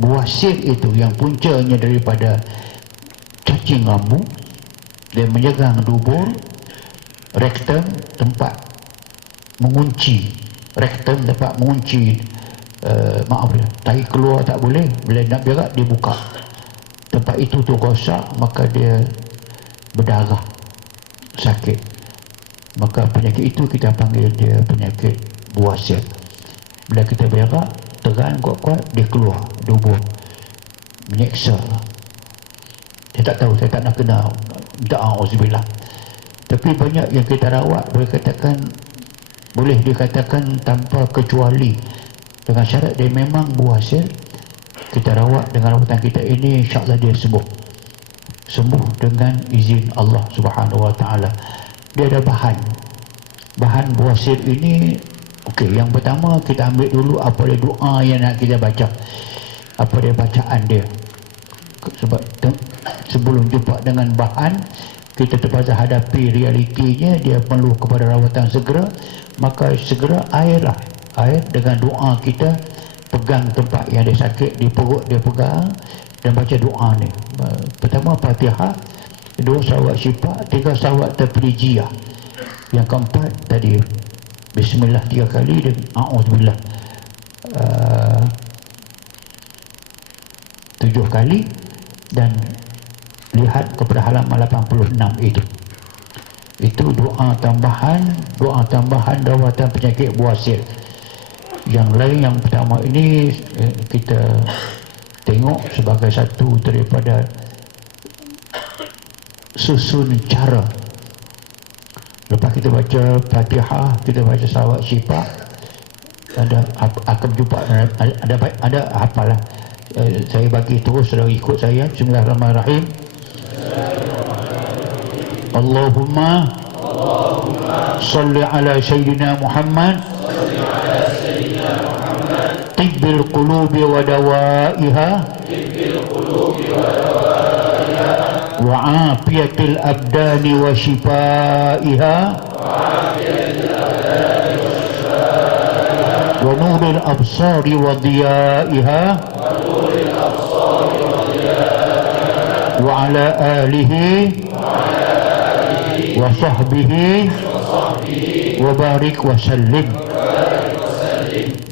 buasir itu, yang puncanya daripada cacing rambu, dia menyerang dubur, rektum, tempat mengunci rektum, tempat mengunci tahi keluar tak boleh, bila nak berak dia buka tempat itu tu rosak, maka dia berdarah. sakit. Maka penyakit itu kita panggil dia penyakit buasir. Bila kita berak, teran kuat-kuat, dia keluar, dia buang, menyeksa. Saya tak tahu, saya tak nak kena, minta auzubillah. Tapi banyak yang kita rawat boleh dikatakan tanpa kecuali, dengan syarat dia memang buasir. Kita rawat dengan rawatan kita ini, insya-Allah dia sembuh dengan izin Allah Subhanahu Wa Taala. Dia ada bahan buasir ini. Okey, yang pertama kita ambil dulu apa dia doa yang nak kita baca, apa dia bacaan dia. Sebab sebelum jumpa dengan bahan, kita terpaksa hadapi realitinya, dia perlu kepada rawatan segera. Maka segera air dengan doa kita, pegang tempat yang dia sakit di perut, dia pegang dan baca doa ni. Pertama Fatihah, 2 salawat syifa, 3 salawat tafrijiyah. Yang keempat tadi bismillah 3 kali dan a'udzubillah 7 kali. Dan lihat kepada halaman 86 itu doa tambahan rawatan penyakit buasir. Yang lain, yang pertama ini kita tengok sebagai satu daripada susun cara. Lepas kita baca Fatihah, kita baca salawat syifa, ada akan jumpa ada hafalan. Saya bagi terus, sudah ikut saya. Bismillahirrahmanirrahim. Allahumma salli ala sayyidina Muhammad tibbil qulubi wa dawaiha wa afiyatil abdani wa shifaiha wa nuril absari wa diyaiha wa ala alihi wa sahbihi wa barik wa sallim.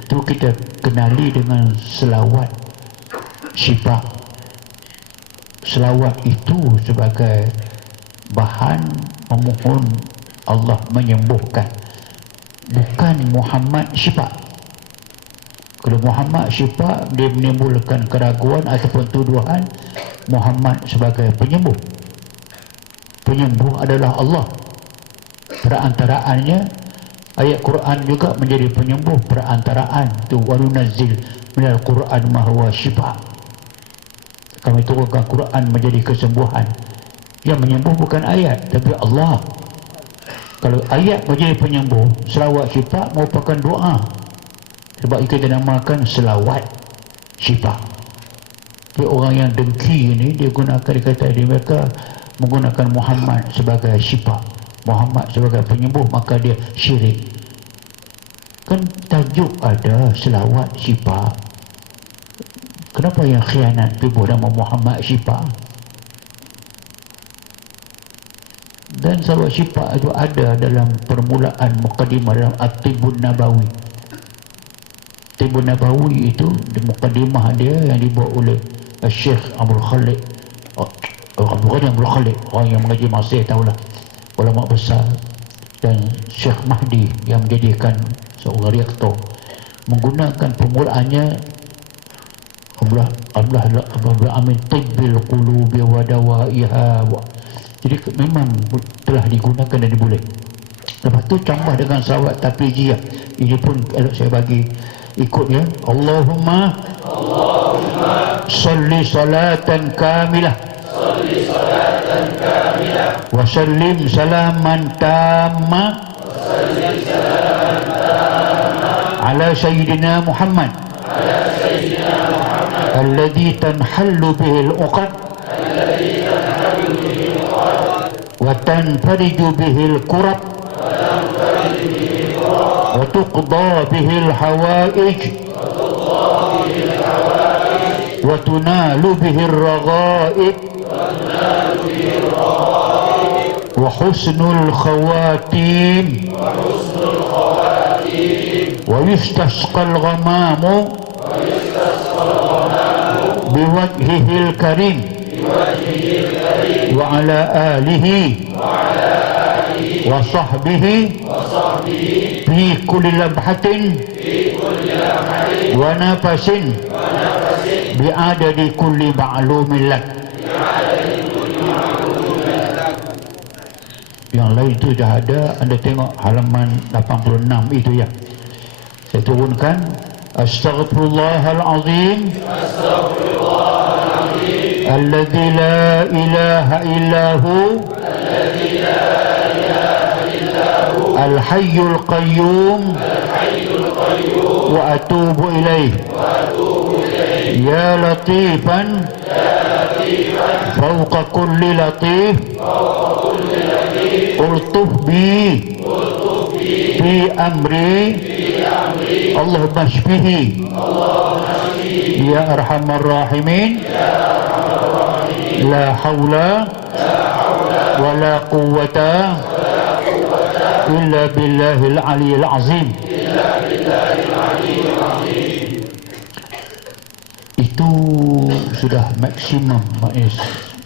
Itu kita kenali dengan selawat syifa. Selawat itu sebagai bahan memohon Allah menyembuhkan, bukan Muhammad syifa. Kalau Muhammad syifa, dia menimbulkan keraguan ataupun tuduhan Muhammad sebagai penyembuh. Penyembuh adalah Allah. Perantaraannya ayat Quran juga menjadi penyembuh. Perantaraan tu wanunazzil minal Quran ma huwa syifa. Kami turunkan Quran menjadi kesembuhan. Yang menyembuh bukan ayat, tapi Allah. Kalau ayat menjadi penyembuh, selawat syifa merupakan doa. Sebab itu kita namakan selawat syifa. Jadi orang yang dengki ini, dia gunakan, dia kata mereka menggunakan Muhammad sebagai syifa, Muhammad sebagai penyembuh, maka dia syirik. Kan tajuk ada selawat syifa. Kenapa yang khianat tubuh nama Muhammad syifa? Dan selawat syifa itu ada dalam permulaan muqaddimah dalam At-Tibbun Nabawi. Tibbun Nabawi itu di muqaddimah dia yang dibuat oleh Syekh Abdul Khalid, Abdul Khalid, orang yang mengaji Masih tahulah, ulama besar, dan Syekh Mahdi yang menjadikan seorang rektor, menggunakan permulaannya Allah amin tibbil qulubi wa dawaiha. Jadi memang telah digunakan dan diboleh. Lepas tu tambah dengan salawat tafrijiyah. Ini pun saya bagi ikut ya. Allahumma salli salatan kamilah wa sallim salaman tamma ala sayyidina Muhammad alladhi tanhallu bihi al-uqad wa tanfariju bihi al-kurab wa tuqda bihi al-hawaij wa tunalu bihi al-raghaib wa husnul khawatim wa yustasqal ghamamu biwajhihil karim wa ala alihi wa sahbihi fi kulli lamhatin wa nafasin bi'adadi kulli ma'lumin lak. Yang lain itu dah ada, anda tengok halaman 86 itu ya. Saya turunkan Astaghfirullahalazim alladzi la ilaha illahu al-hayyul qayyum wa atubu ilaih ya latifan fawqa kulli latif ultuf bi fi amri Allahumma shfihi ya arhamar rahimin la hawla wa la quwwata illa billahil aliyyil azim. Itu sudah maksimum,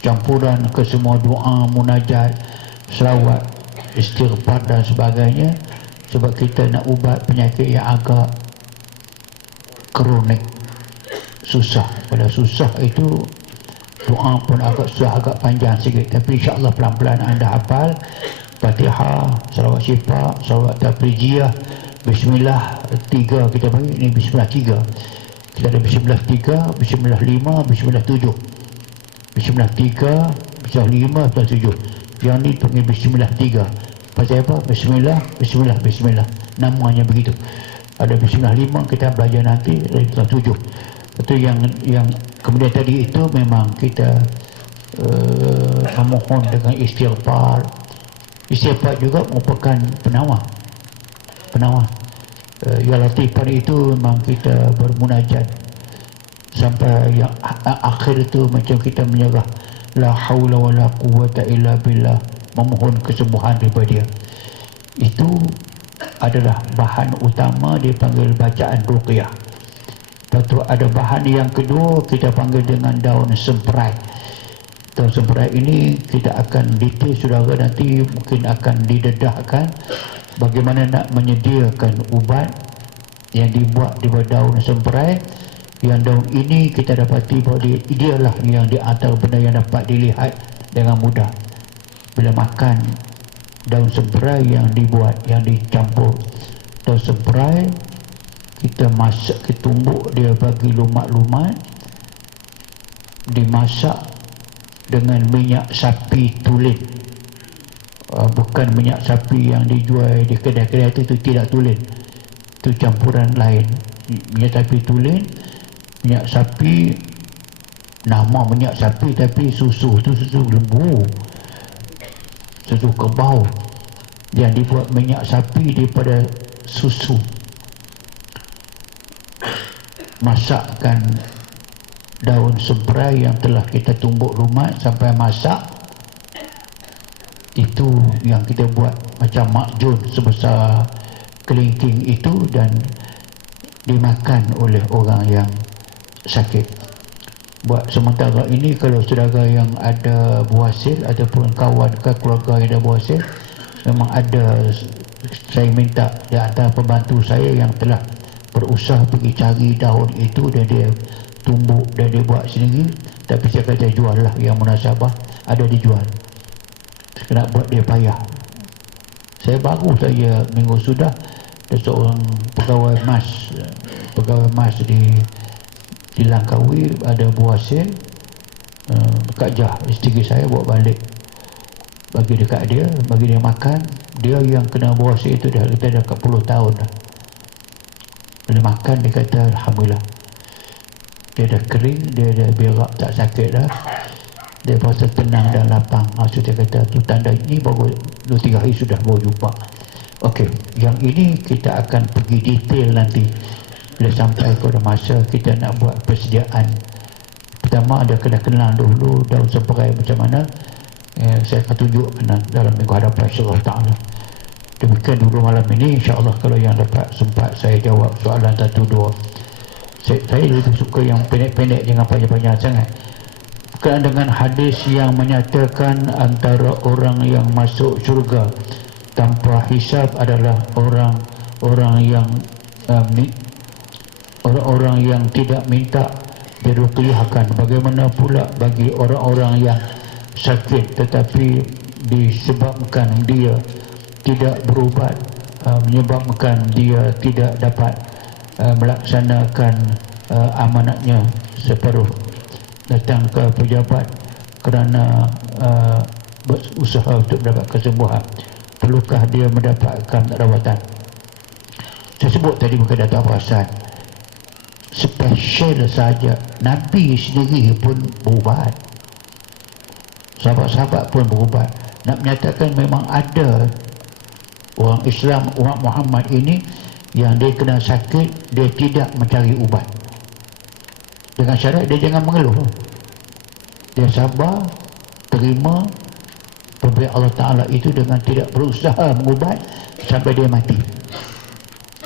campuran ke semua doa, munajat, selawat, istighfar dan sebagainya. Sebab kita nak ubat penyakit yang agak kronik, susah. Pada susah itu doa pun agak susah, agak panjang sikit. Tapi insyaAllah pelan-pelan anda hafal Fatihah, salawat syifa, salawat tafrijiyah, Bismillah 3 kita bagi. Ini Bismillah 3. Kita ada Bismillah 3, Bismillah 5, Bismillah 7. Bismillah 3, Bismillah 5, Bismillah 7. Yang ni panggil Bismillah 3. Pasal apa? Bismillah, Bismillah, Bismillah. Namanya begitu. Ada Bismillah 5 kita belajar nanti, Bismillah 7. Itu yang kemudian tadi itu memang kita memohon dengan istighfar. Istighfar juga merupakan penawar. Ya latifan itu memang kita bermunajat sampai yang akhir itu macam kita menyerah. La haula wa la quwwata illa billah, memohon kesembuhan daripada dia. Itu adalah bahan utama dipanggil bacaan ruqyah. Lepas tu ada bahan yang kedua kita panggil dengan daun semperai. Daun semperai ini kita akan detail saudara, nanti mungkin akan didedahkan bagaimana nak menyediakan ubat yang dibuat daripada daun semperai. Yang daun ini kita dapati bahawa dialah yang di antara benda yang dapat dilihat dengan mudah. Bila makan daun semperai yang dibuat, yang dicampur daun semperai, kita masak, kita tumbuk dia bagi lumat-lumat, dimasak dengan minyak sapi tulen. Bukan minyak sapi yang dijual di kedai-kedai itu tidak tulen, itu campuran lain. Minyak sapi tulen, minyak sapi, nama minyak sapi tapi susu itu susu lembu, susu kerbau yang dibuat minyak sapi daripada susu. Masakkan daun semperai yang telah kita tumbuk lumat sampai masak, itu yang kita buat macam makjun sebesar kelingking itu dan dimakan oleh orang yang sakit. Buat sementara ini, kalau saudara yang ada buasil ataupun kawan ke keluarga yang ada buasil, memang ada, saya minta di antara pembantu saya yang telah berusaha pergi cari daun itu dan dia tumbuk dan dia buat sendiri. Tapi saya kata jual lah, yang munasabah ada dijual. Saya nak buat dia payah. Saya baru saja minggu sudah ada seorang pegawai mas di Langkawi ada buasil, Kak Jah isteri saya bawa balik bagi dekat dia, bagi dia makan. Dia yang kena buasil itu dah kita dah 10 tahun dah. Bila makan dia kata alhamdulillah, dia dah kering, dia dah berak, tak sakit dah, dia rasa tenang dan lapang. Maksud dia kata tu tanda ini baru 2-3 hari sudah baru jumpa. Okey, yang ini kita akan pergi detail nanti bila sampai pada masa kita nak buat persediaan. Pertama ada kena kenal dulu daun semperai macam mana. Saya akan tunjuk dalam minggu hadapan insya-Allah ta'ala. Demikian dulu malam ini, insya-Allah kalau yang dapat sempat saya jawab soalan 1-2. Saya lebih suka yang pendek-pendek, jangan panjang-panjang sangat. Berkaitan dengan hadis yang menyatakan antara orang yang masuk syurga tanpa hisab adalah orang-orang yang orang-orang yang tidak minta diruqyahkan. Bagaimana pula bagi orang-orang yang sakit tetapi disebabkan dia tidak berubat, menyebabkan dia tidak dapat melaksanakan amanatnya separuh, datang ke pejabat kerana berusaha untuk mendapat kesembuhan, perlukah dia mendapatkan rawatan? Saya sebut tadi bukan datang perasan, special saja. Nabi sendiri pun berubat, sahabat-sahabat pun berubat. Nak menyatakan memang ada orang Islam, umat Muhammad ini yang dia kena sakit, dia tidak mencari ubat, dengan syarat dia jangan mengeluh, dia sabar, terima pemberian Allah Ta'ala itu dengan tidak berusaha mengubat sampai dia mati.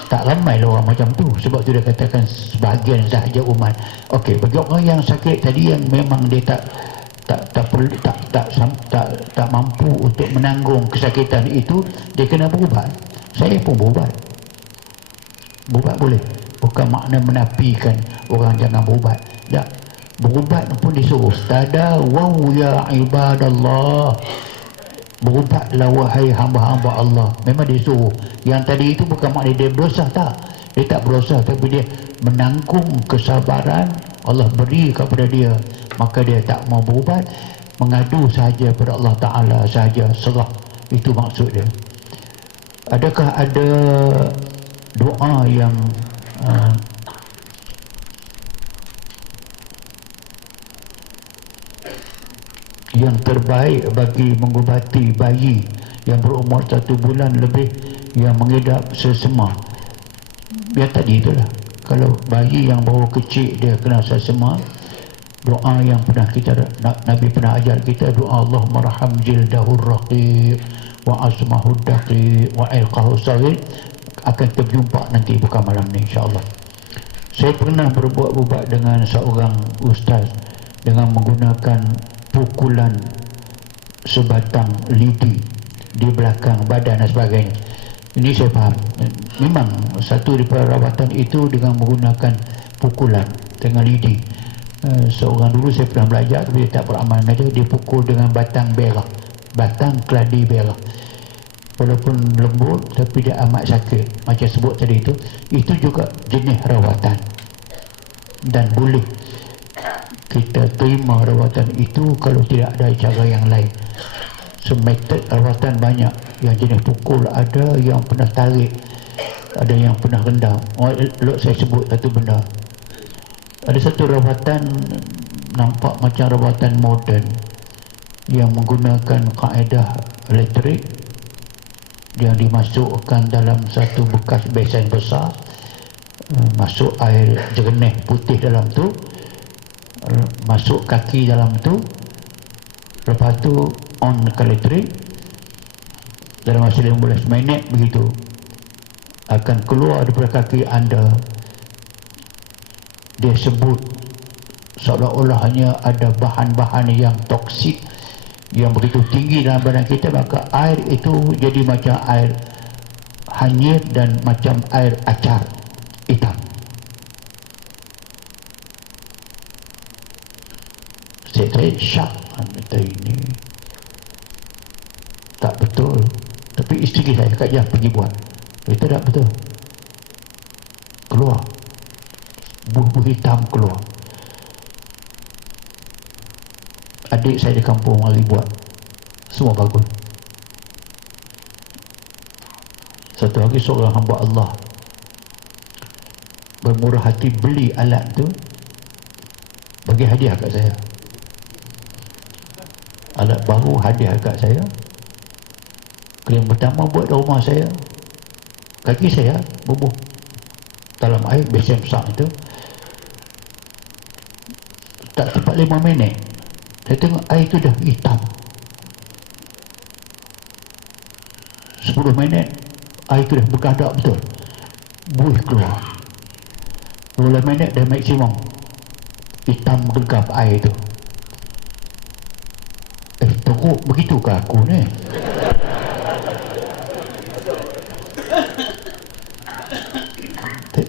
Tak ramai lah orang macam tu. Sebab tu dia katakan sebahagian sahaja umat. Okey, bagi orang yang sakit tadi, yang memang dia tak mampu untuk menanggung kesakitan itu, dia kena berubat. Saya pun berubat. Berubat boleh, bukan makna menafikan orang jangan berubat. Tak, berubat pun disuruh. Tadawaw ya ibadallah, berubatlah wahai hamba-hamba Allah. Memang disuruh. Yang tadi itu bukan makna dia berdosa, tak. Dia tak berdosa, tapi dia menanggung kesabaran Allah beri kepada dia, maka dia tak mau berubat, mengadu sahaja pada Allah Ta'ala sahaja, serah. Itu maksud dia. Adakah ada doa yang terbaik bagi mengubati bayi yang berumur 1 bulan lebih yang mengidap sesema? Biar tadi itulah, kalau bayi yang baru kecil dia kena sesema, doa yang pernah Nabi pernah ajar kita, doa Allahumma raham jildahur raqiq wa asmahud daqiq wa ilqahu saghir, akan terjumpa nanti, bukan malam ni insyaAllah. Saya pernah berbuat dengan seorang ustaz dengan menggunakan pukulan sebatang lidi di belakang badan dan sebagainya. Ini saya faham. Memang satu daripada rawatan itu dengan menggunakan pukulan dengan lidi. Seorang dulu saya pernah belajar, dia tak beramal saja, dia pukul dengan batang berak, batang keladi berak. Walaupun lembut tapi dia amat sakit. Macam sebut tadi itu juga jenis rawatan, dan boleh kita terima rawatan itu kalau tidak ada cara yang lain. Metode rawatan banyak, yang jenis pukul ada, yang pernah tarik, ada yang pernah rendam. Saya sebut satu benda. Ada satu rawatan nampak macam rawatan moden yang menggunakan kaedah elektrik, yang dimasukkan dalam satu bekas besen besar, masuk air jernih putih dalam tu, masuk kaki dalam tu, lepas tu on ke elektrik, dalam masa 15 minit begitu akan keluar daripada kaki anda. Dia sebut seolah-olahnya ada bahan-bahan yang toksik yang begitu tinggi dalam badan kita, maka air itu jadi macam air hanyir dan macam air acar hitam. Saya syak, kata ini tak betul. Tapi isteri saya cakap, ya pergi buat. Itu tak betul. Keluar buih-buih hitam keluar. Adik saya di kampung mari buat, semua bagus. Satu hari seorang hamba Allah bermurah hati beli alat tu, bagi hadiah kat saya. Alat baru hadiah kat saya. Yang pertama buat di rumah saya, kaki saya bubuh dalam air besen besar itu, tak tepat 5 minit saya tengok air itu dah hitam. 10 minit air itu dah berkadak betul, buih keluar. 12 minit dah maksimum hitam regap air itu. Teruk begitu ke aku ni?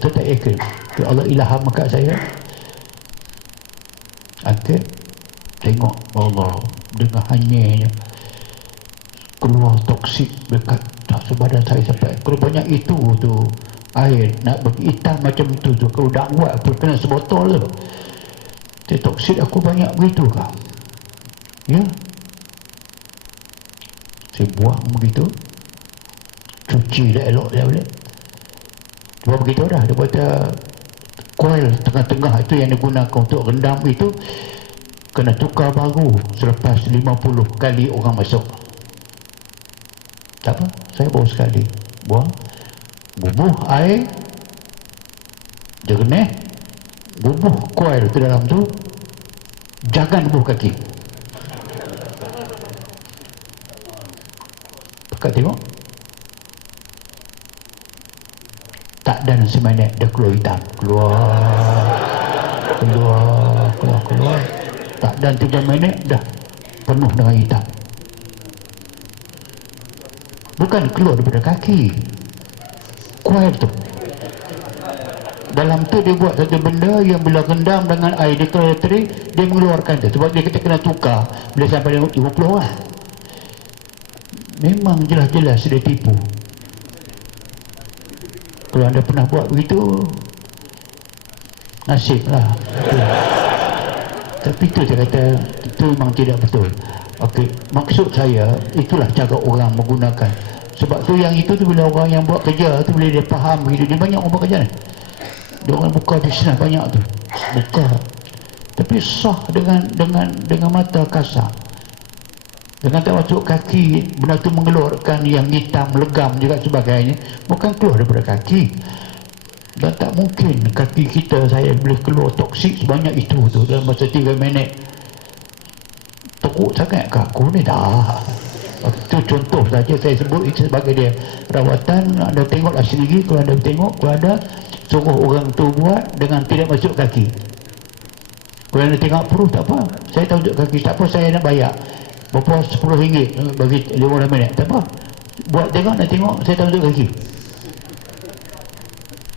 tak yakin. Allah ilham kat saya, angkat, tengok Allah dengan hanyanya keluar toksik dekat sebadan saya sampai kalau banyak itu tu air nak bagi hitam macam tu kalau dah buat pun kena sebotol tu. Toksik aku banyak begitu kah? Ya, saya buang begitu, cuci dah elok dah boleh. Cuma begitu dah, dia kata coil tengah-tengah itu yang digunakan untuk rendam itu kena tukar baru selepas 50 kali orang masuk. Tak apa, saya baru sekali buang, bubuh air jernih, bubuh coil ke dalam tu, jangan bubuh kaki. Kau tengok, tak dan seminit dah keluar hitam, keluar, tak dan 3 minit dah penuh dengan hitam. Bukan keluar daripada kaki, kuat tu. Dalam tu dia buat satu benda yang bila rendam dengan air dia keluar teri, dia mengeluarkan tu. Sebab dia kena tukar bila sampai 50 orang. Memang jelas-jelas dia tipu. Kalau anda pernah buat begitu, nasib lah. Tapi itu saya kata, itu memang tidak betul. Okey, maksud saya, itulah cara orang menggunakan. Sebab tu yang itu tu bila orang yang buat kerja tu, bila dia faham begitu, dia banyak orang buat kerja ni. Dia orang buka bisnes banyak tu. Buka. Tapi sah dengan mata kasar. Dengan tak masuk kaki, benda tu mengeluarkan yang hitam, legam juga sebagainya. Bukan keluar daripada kaki. Dan tak mungkin kaki kita, saya boleh keluar toksik sebanyak itu tu dalam masa 3 minit. Teruk sangat ke aku ni? Dah. Itu contoh saja saya sebut itu sebagai dia rawatan. Anda tengoklah sendiri, kalau anda tengok, kalau ada suruh orang tu buat dengan tidak masuk kaki. Kalau anda tengok perut, tak apa, saya tak masuk kaki, tak apa, saya nak bayar berapa, RM10 bagi 15 minit, tak apa, buat tengok, nak tengok, saya tak masuk kaki.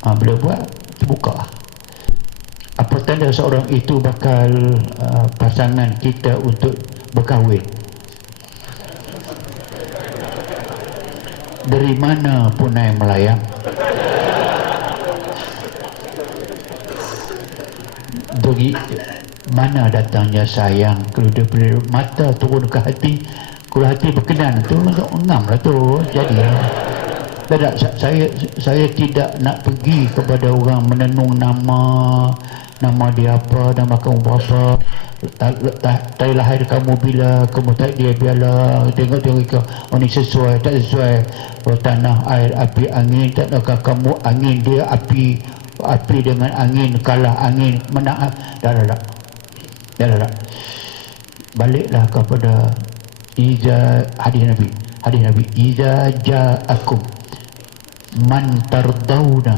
Bila buat, terbuka. Apa tanda seorang itu bakal pasangan kita untuk berkahwin? Dari mana punai melayang? Dari mana datangnya sayang? Kalau dia boleh mata turun ke hati, kalau hati berkenan tu ngam lah tu. Jadi tidak, saya tidak nak pergi kepada orang menenung nama dia apa, nama kamu berapa, tarikh lahir kamu bila, kamu tak dia biarlah, tengok oh ni sesuai tak sesuai, oh, tanah air api angin, tak nakah kamu angin dia api dengan angin, kalah angin menang. Dah. Baliklah kepada hadis Nabi, iza ja'akum man tardawna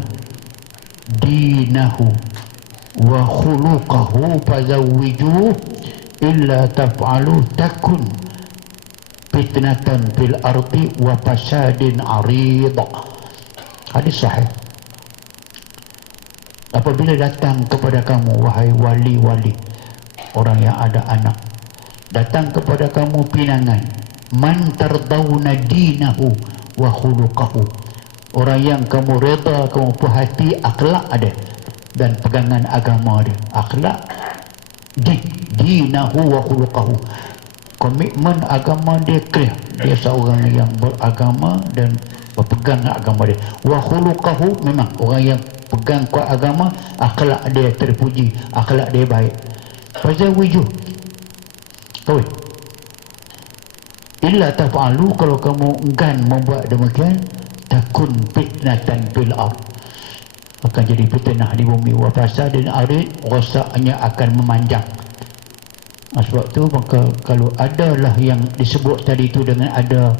dinahu wa khuluquhu fazawwijuhu illa taf'alu takun fitnatan fil ardi wa fasadin 'arid. Hadis sahih. Apabila datang kepada kamu, wahai wali-wali, orang yang ada anak, datang kepada kamu pinangan, man tardawna dinahu wa khuluquhu, orang yang kamu reda, kamu puhati akhlak ada dan pegangan agama dia, akhlak dinahu wa khuluquhu, komitmen agama dia clear, dia seorang yang beragama dan berpegang agama dia. Wa khuluquhu, memang orang yang pegang kuat agama, akhlak dia terpuji, akhlak dia baik. Fazawiju, kahwin. Illa taf'alu, kalau kamu enggan membuat demikian, takun fitnatan fil ard, akan jadi fitnah di bumi, wa fasadin arid, rosaknya akan memanjang. Sebab tu maka kalau adalah yang disebut tadi tu dengan ada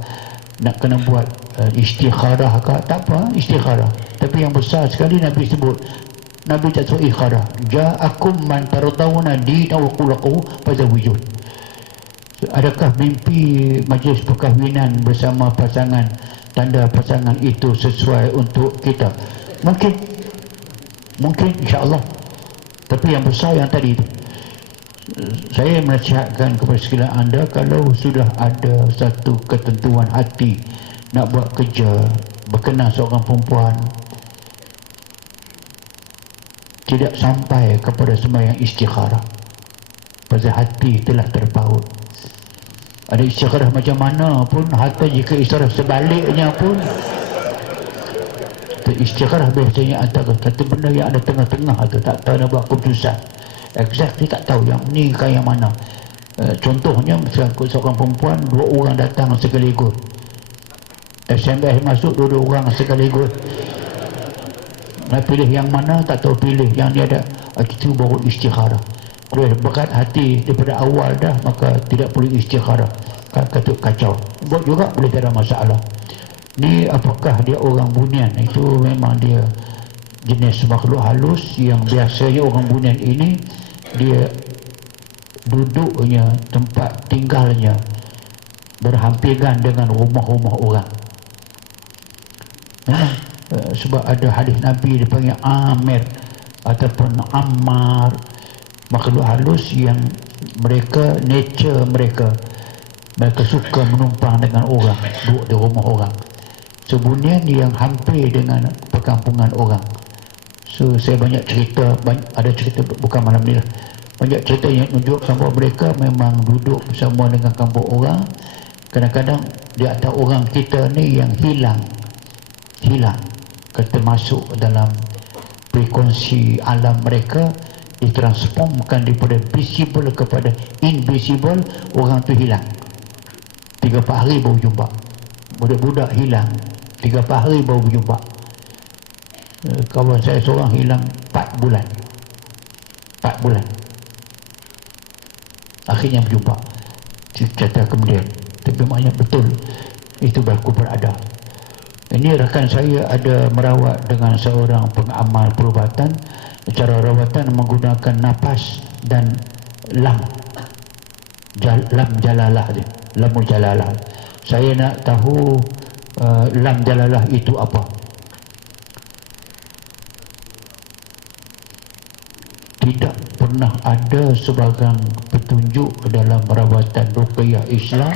nak kena buat istikharah ke, tak apa istikharah, tapi yang besar sekali Nabi sebut, Nabi tak sebut istikharah, ja'akum man tardawna dinahu wa khuluquhu fazawwijuh. Adakah mimpi majlis perkahwinan bersama pasangan, tanda pasangan itu sesuai untuk kita? Mungkin Mungkin insya-Allah. Tapi yang besar yang tadi itu, saya menasihatkan kepada sekalian anda, kalau sudah ada satu ketentuan hati nak buat kerja berkenaan seorang perempuan, tidak sampai kepada sembahyang istikharah. Pasal hati telah terpaut. Ada istikharah macam mana pun, hatta jika istikharah sebaliknya pun, istikharah biasanya antara satu benda yang ada tengah-tengah tu, tak tahu nak buat keputusan. Exactly tak tahu yang ni kan yang mana. Contohnya misalnya seorang perempuan, dua orang datang sekaligus, SMS masuk dua orang sekaligus, nak pilih yang mana tak tahu, pilih yang dia ada. Itu baru istikharah. Kalau berat hati daripada awal dah, maka tidak perlu istikharah. Kata kacau. Buat juga boleh, tak ada masalah. Ni apakah dia orang bunian? Itu memang dia jenis makhluk halus yang biasanya orang bunian ini dia duduknya, tempat tinggalnya berhampiran dengan rumah-rumah orang. Sebab ada hadis Nabi dipanggil Amir ataupun Ammar, makhluk halus yang mereka, nature mereka suka menumpang dengan orang, duduk di rumah orang. Sebunian yang hampir dengan perkampungan orang. So saya banyak cerita, ada cerita bukan malam ni lah, banyak cerita yang tunjuk bahawa mereka memang duduk bersama dengan kampung orang. Kadang-kadang di atas orang kita ni yang hilang, termasuk dalam frekuensi alam mereka, ditransformkan daripada visible kepada invisible. Orang tu hilang 3-4 hari baru jumpa. Budak-budak hilang 3-4 hari baru berjumpa. Kawan saya seorang hilang 4 bulan. Akhirnya berjumpa. Cerita kemudian. Tapi maknanya betul itu berlaku berada. Ini rakan saya ada merawat dengan seorang pengamal perubatan. Cara rawatan menggunakan nafas dan lam jalalah dia, lamul jalalah. Saya nak tahu lam jalalah itu apa. Tidak pernah ada sebarang petunjuk dalam rawatan ruqyah Islam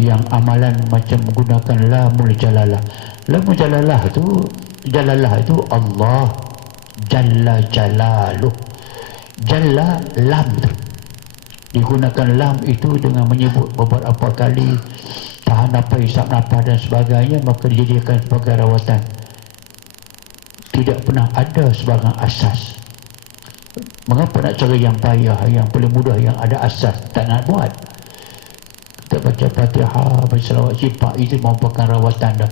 yang amalan macam menggunakan lamul jalalah. Lamul jalalah itu Allah Jalla Jalaluh. Jalla lam tu, digunakan lam itu dengan menyebut beberapa kali tahan nafas, hisap nafas dan sebagainya, maka dijadikan sebagai rawatan. Tidak pernah ada sebarang asas. Mengapa nak cari yang payah, yang paling mudah, yang ada asas? Tak nak buat. Kita baca Fatihah, baca selawat sifat, itu merupakan rawatan dah.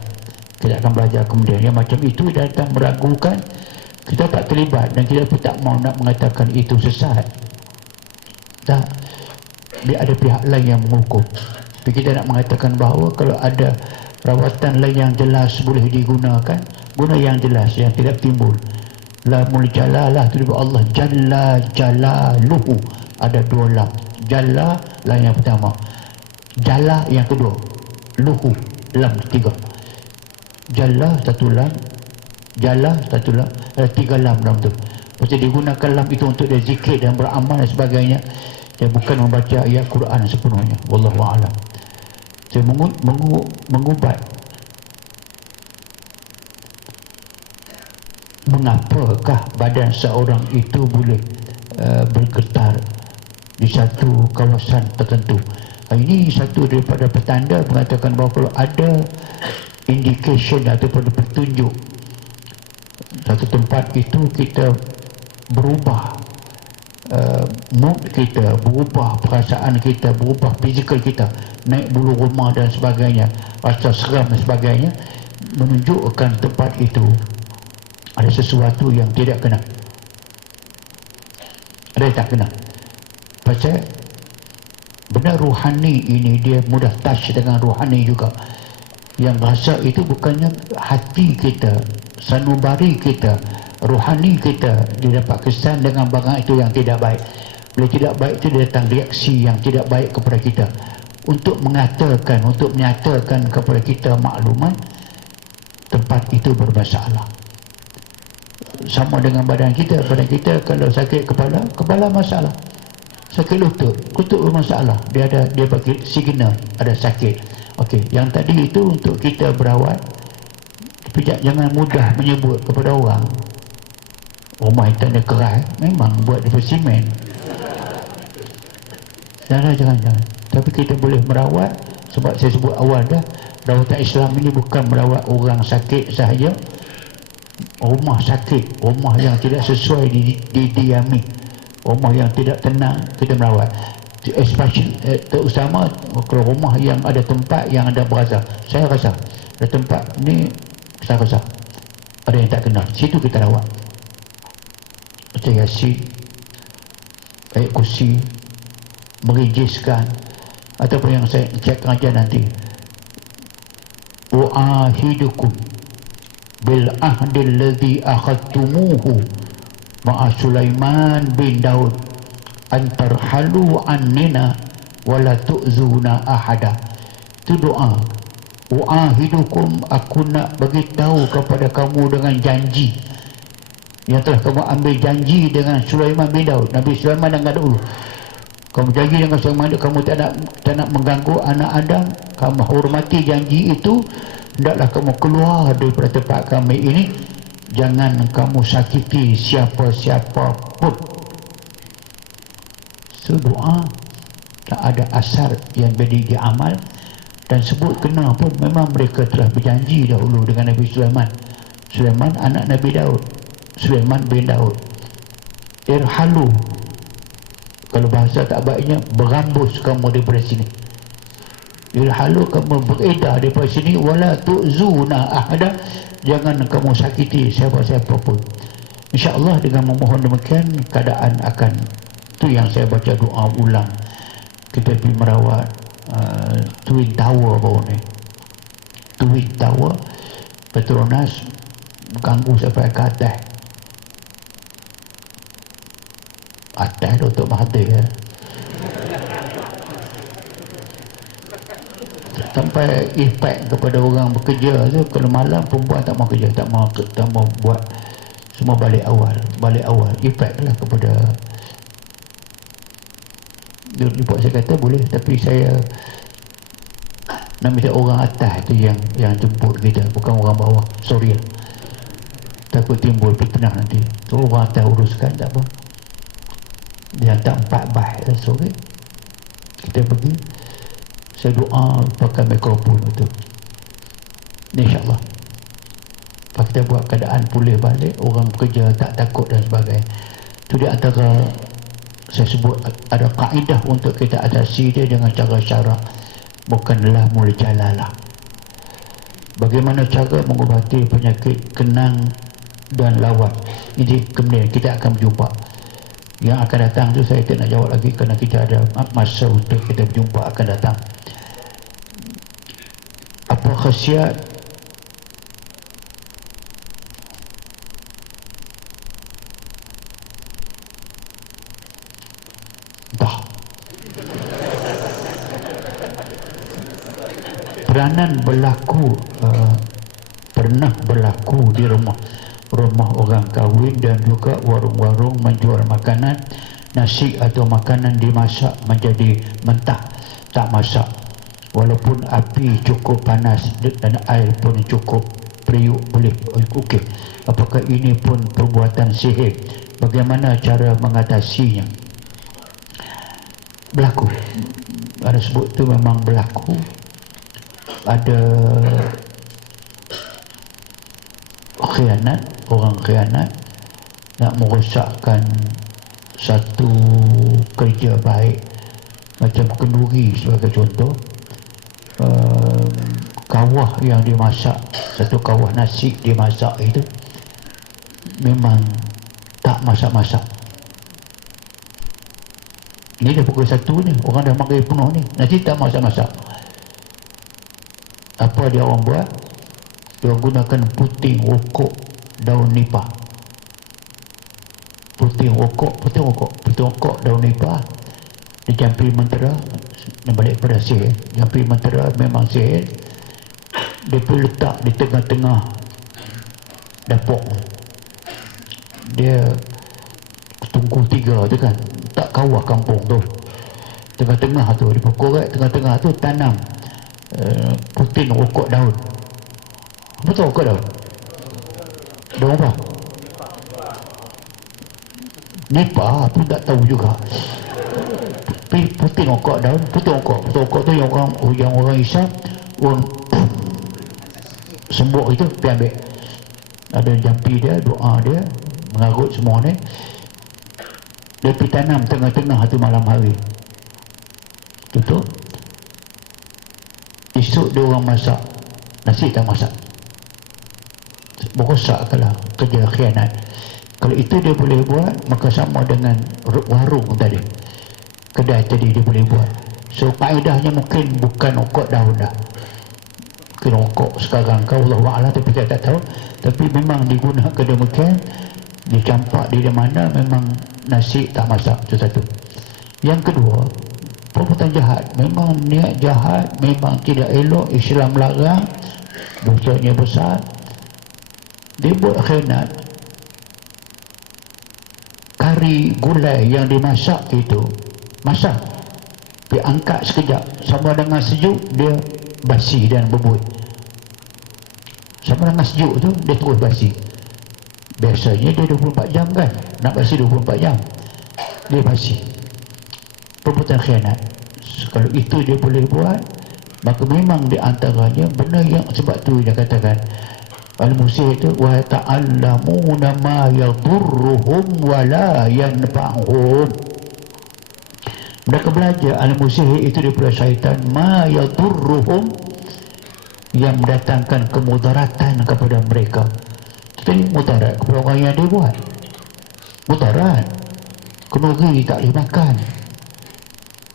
Kita akan belajar kemudian. Yang macam itu datang meragukan, kita tak terlibat dan kita pun tak mau nak mengatakan itu sesat. Tak. Dia ada pihak lain yang mengukur. Tapi kita nak mengatakan bahawa kalau ada rawatan lain yang jelas boleh digunakan, guna yang jelas, yang tidak timbul. Lamul jalalah itu disebut Allah Jalla Jalaluhu. Ada 2 lam. Jalla lam yang pertama, Jalla yang kedua, Luhu lam 3. Jalla 1 lam, Jalla 1 lam, ada 3 lam dalam tu. Maksudnya digunakan lam itu untuk dia zikir dan beramal dan sebagainya. Dia bukan membaca ayat Quran sepenuhnya. Wallahu a'lam. Saya mengubat mengapakah badan seorang itu boleh bergetar di satu kawasan tertentu. Ini satu daripada petanda mengatakan bahawa kalau ada indication ataupun petunjuk satu tempat itu, kita berubah mood kita, berubah perasaan kita, berubah fizikal kita, naik bulu rumah dan sebagainya, rasa seram dan sebagainya, menunjukkan tempat itu ada sesuatu yang tidak kena. Ada tak kena. Pasal benda rohani ini dia mudah touch dengan rohani juga. Yang rasa itu bukannya hati kita, sanubari kita, rohani kita, dia dapat kesan dengan barang itu yang tidak baik. Bila tidak baik itu dia datang reaksi yang tidak baik kepada kita, untuk mengatakan, untuk menyatakan kepada kita maklumat tempat itu bermasalah. sama dengan badan kita kalau sakit kepala masalah, sakit lutut bermasalah, dia bagi signal ada sakit. Okey, yang tadi itu untuk kita berawat, tapi jangan mudah menyebut kepada orang rumah tanah keras memang buat dari simen. Jangan. Tapi kita boleh merawat, sebab saya sebut awal dah, rawatan Islam ini bukan merawat orang sakit sahaja. Rumah sakit, rumah yang tidak sesuai didiami, rumah yang tidak tenang, kita merawat. Especially terutama kalau rumah yang ada tempat yang ada berasa. Saya rasa ada tempat ni, saya rasa ada yang tak kenal, situ kita rawat. Baca Yasin, ayat kursi, merijiskan, ataupun yang saya cek aja nanti, wa'ahidukum bil ahdil ladzi akhadtumuhu ma'a Sulaiman bin Daud antarhalu annina wala tu'zuna ahada. Itu doa. Wa'ahidukum, aku nak bagi tahu kepada kamu dengan janji yang telah kamu ambil janji dengan Sulaiman bin Daud. Nabi Sulaiman dah dulu. Kamu janji dengan Sulaiman, kamu tak nak mengganggu anak Adam, kamu hormati janji itu. Hendaklah kamu keluar daripada tempat kami ini, jangan kamu sakiti siapa-siapa pun. So doa tak ada asar yang jadi diamal, dan sebut kena pun memang mereka telah berjanji dahulu dengan Nabi Sulaiman. Sulaiman anak Nabi Daud, Sulaiman bin Daud. Irhalu, kalau bahasa tak baiknya, berambus kamu daripada sini. Irhalu, kamu beredar daripada sini. Wala tu'zuna ahada, jangan kamu sakiti siapa-siapa pun. InsyaAllah dengan memohon demikian, keadaan akan, itu yang saya baca doa ulang. Kita pergi merawat Twin Tower baru ni. Twin Tower Petronas ganggu sampai ke atas. Atas Dr. Mahathir ya. Sampai efek kepada orang bekerja tu, kalau malam perempuan tak mau kerja, tak mau buat, semua balik awal. Efek lah kepada report. Saya kata boleh, tapi saya nak minta orang atas tu yang jemput kita, bukan orang bawah. Sorry lah, takut timbul fitnah nanti. Tu orang atas uruskan, tak apa. Dia hantar 4 bah, sorry, kita pergi. Saya doa pakai mikrofon itu, InsyaAllah kita buat keadaan pulih balik, orang bekerja tak takut dan sebagainya. Itu di antara saya sebut ada kaedah untuk kita atasi dia dengan cara syarak, bukanlah mulajalalah. Bagaimana cara mengubati penyakit kenang dan lawat, ini kemudian kita akan berjumpa. Yang akan datang tu saya tak nak jawab lagi, kerana kita ada masa untuk kita berjumpa akan datang. Apa khasiat entah. Peranan berlaku, pernah berlaku di rumah orang kahwin dan juga warung-warung menjual makanan, nasi atau makanan dimasak menjadi mentah, tak masak. Walaupun api cukup panas dan air pun cukup periuk, boleh. Okey, apakah ini pun perbuatan sihir? Bagaimana cara mengatasinya? Berlaku, ada sebut tu memang berlaku. Ada khianat, orang khianat nak merosakkan satu kerja baik, macam kenduri sebagai contoh. Kawah yang dimasak, satu kawah nasi dimasak itu memang tak masak-masak. Ini dah pukul 1 ni, orang dah makan penuh ni, nanti tak masak-masak. Apa dia orang buat? Dia gunakan puting rokok daun nipah. Puting rokok daun nipah, dicampur mentera. Balik pada sihir, campur mentera memang sihir. Dia pun letak di tengah-tengah dapur. dia tungku 3 tu kan, tak kawah kampung tu, tengah-tengah tu di pokok tengah-tengah tu tanam putin rokok daun. Apa tu rokok daun? Daun apa? Nipa pun tak tahu juga. Putin rokok daun, putin rokok tu yang orang Islam, orang sembuk itu pergi ambil. Ada jampi dia, doa dia, mengarut semua ni. Dia pergi tanam tengah-tengah tu malam hari. Tutup. Esok dia orang masak. Nasi tak masak. Berosak kalau kerja khianat. Kalau itu dia boleh buat, maka sama dengan warung tadi. Kedai tadi dia boleh buat. So kaedahnya mungkin bukan rokok daun dah. Mungkin rokok sekarang kau Allah wa'ala, tapi kita tak tahu. Tapi memang digunakan demikian. Dicampak di mana memang nasi tak masak. Itu satu. Yang kedua, perbuatan jahat. Memang niat jahat, memang tidak elok, Islam larang, dosanya besar. Dia buat khianat. Kari gulai yang dimasak itu, masak, diangkat sekejap, sama dengan sejuk dia basi dan berbuih. Sama dengan sejuk tu dia terus basi. Biasanya dia 24 jam kan, nak basi 24 jam, dia basi. Perbuatan khianat. Kalau itu dia boleh buat, maka memang di antaranya benda yang, sebab tu dia katakan al-musih itu wa ta'allamuna ma yadurruhum wa la yanfa'uhum. Mereka belajar al-musih itu daripada syaitan, ma yadurruhum, yang mendatangkan kemudaratan kepada mereka. Jadi mudarat kepada orang yang dia buat. Mudarat. Kenuri tak boleh makan.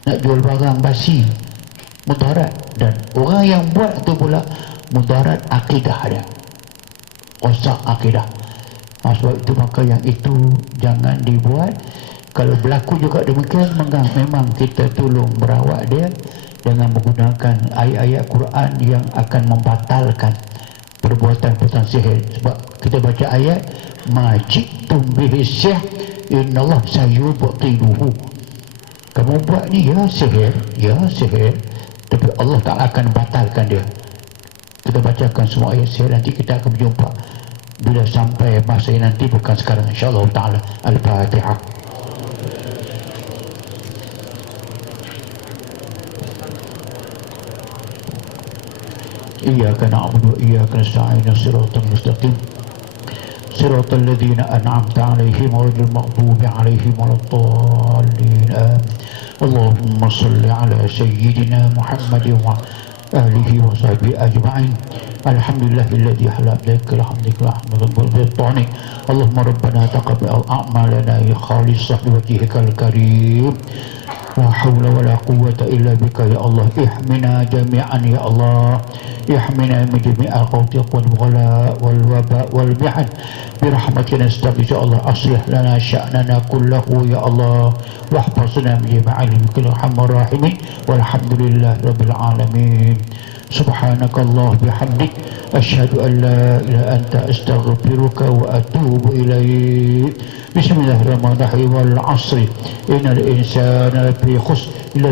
Nak jual barang basi. Mudarat. Dan orang yang buat tu pula mudarat akidah dia. Rosak akidah. Sebab itu maka yang itu jangan dibuat. Kalau berlaku juga demikian, memang kita tolong merawat dia dengan menggunakan ayat-ayat Quran yang akan membatalkan perbuatan-perbuatan sihir. Sebab kita baca ayat majitum bihi sihr innallah sayubtiluhu. Kamu buat ni ya sihir, tapi Allah tak akan batalkan dia. Kita bacakan semua ayat sihir, nanti kita akan berjumpa bila sampai masa yang nanti, bukan sekarang insyaAllah ta'ala. Al-Fatihah. Iyyaka na'budu wa iyyaka nasta'in shiratal mustaqim shiratal ladzina an'amta 'alaihim ghairil maghdubi 'alaihim waladdallin. Allahumma shalli 'ala sayyidina Muhammadin wa alihi wa sahbihi ajma'in. Alhamdulillahilladzi hala bidakal hamdika hamdan. Allahumma rabbana taqabbal a'malana khalisah liwajhikal karim. La hawla wa la quwwata illa bika ya Allah. Ihmina jami'an ya Allah. Ihmina min jami'al khawtiq wal ghala wal waba wal mihan birahmatika nastaghfir ya Allah. Aslih lana sya'nana kullahu ya Allah. Wahfazna min jami'il kulli hamar rahimin walhamdulillahi rabbil alamin. Subhanakallah bihamdik asyhadu an la ilaha illa anta astaghfiruka wa atubu ilaik. Bismillahirrahmanirrahim. Wal 'asri innal insana lafi khusr illa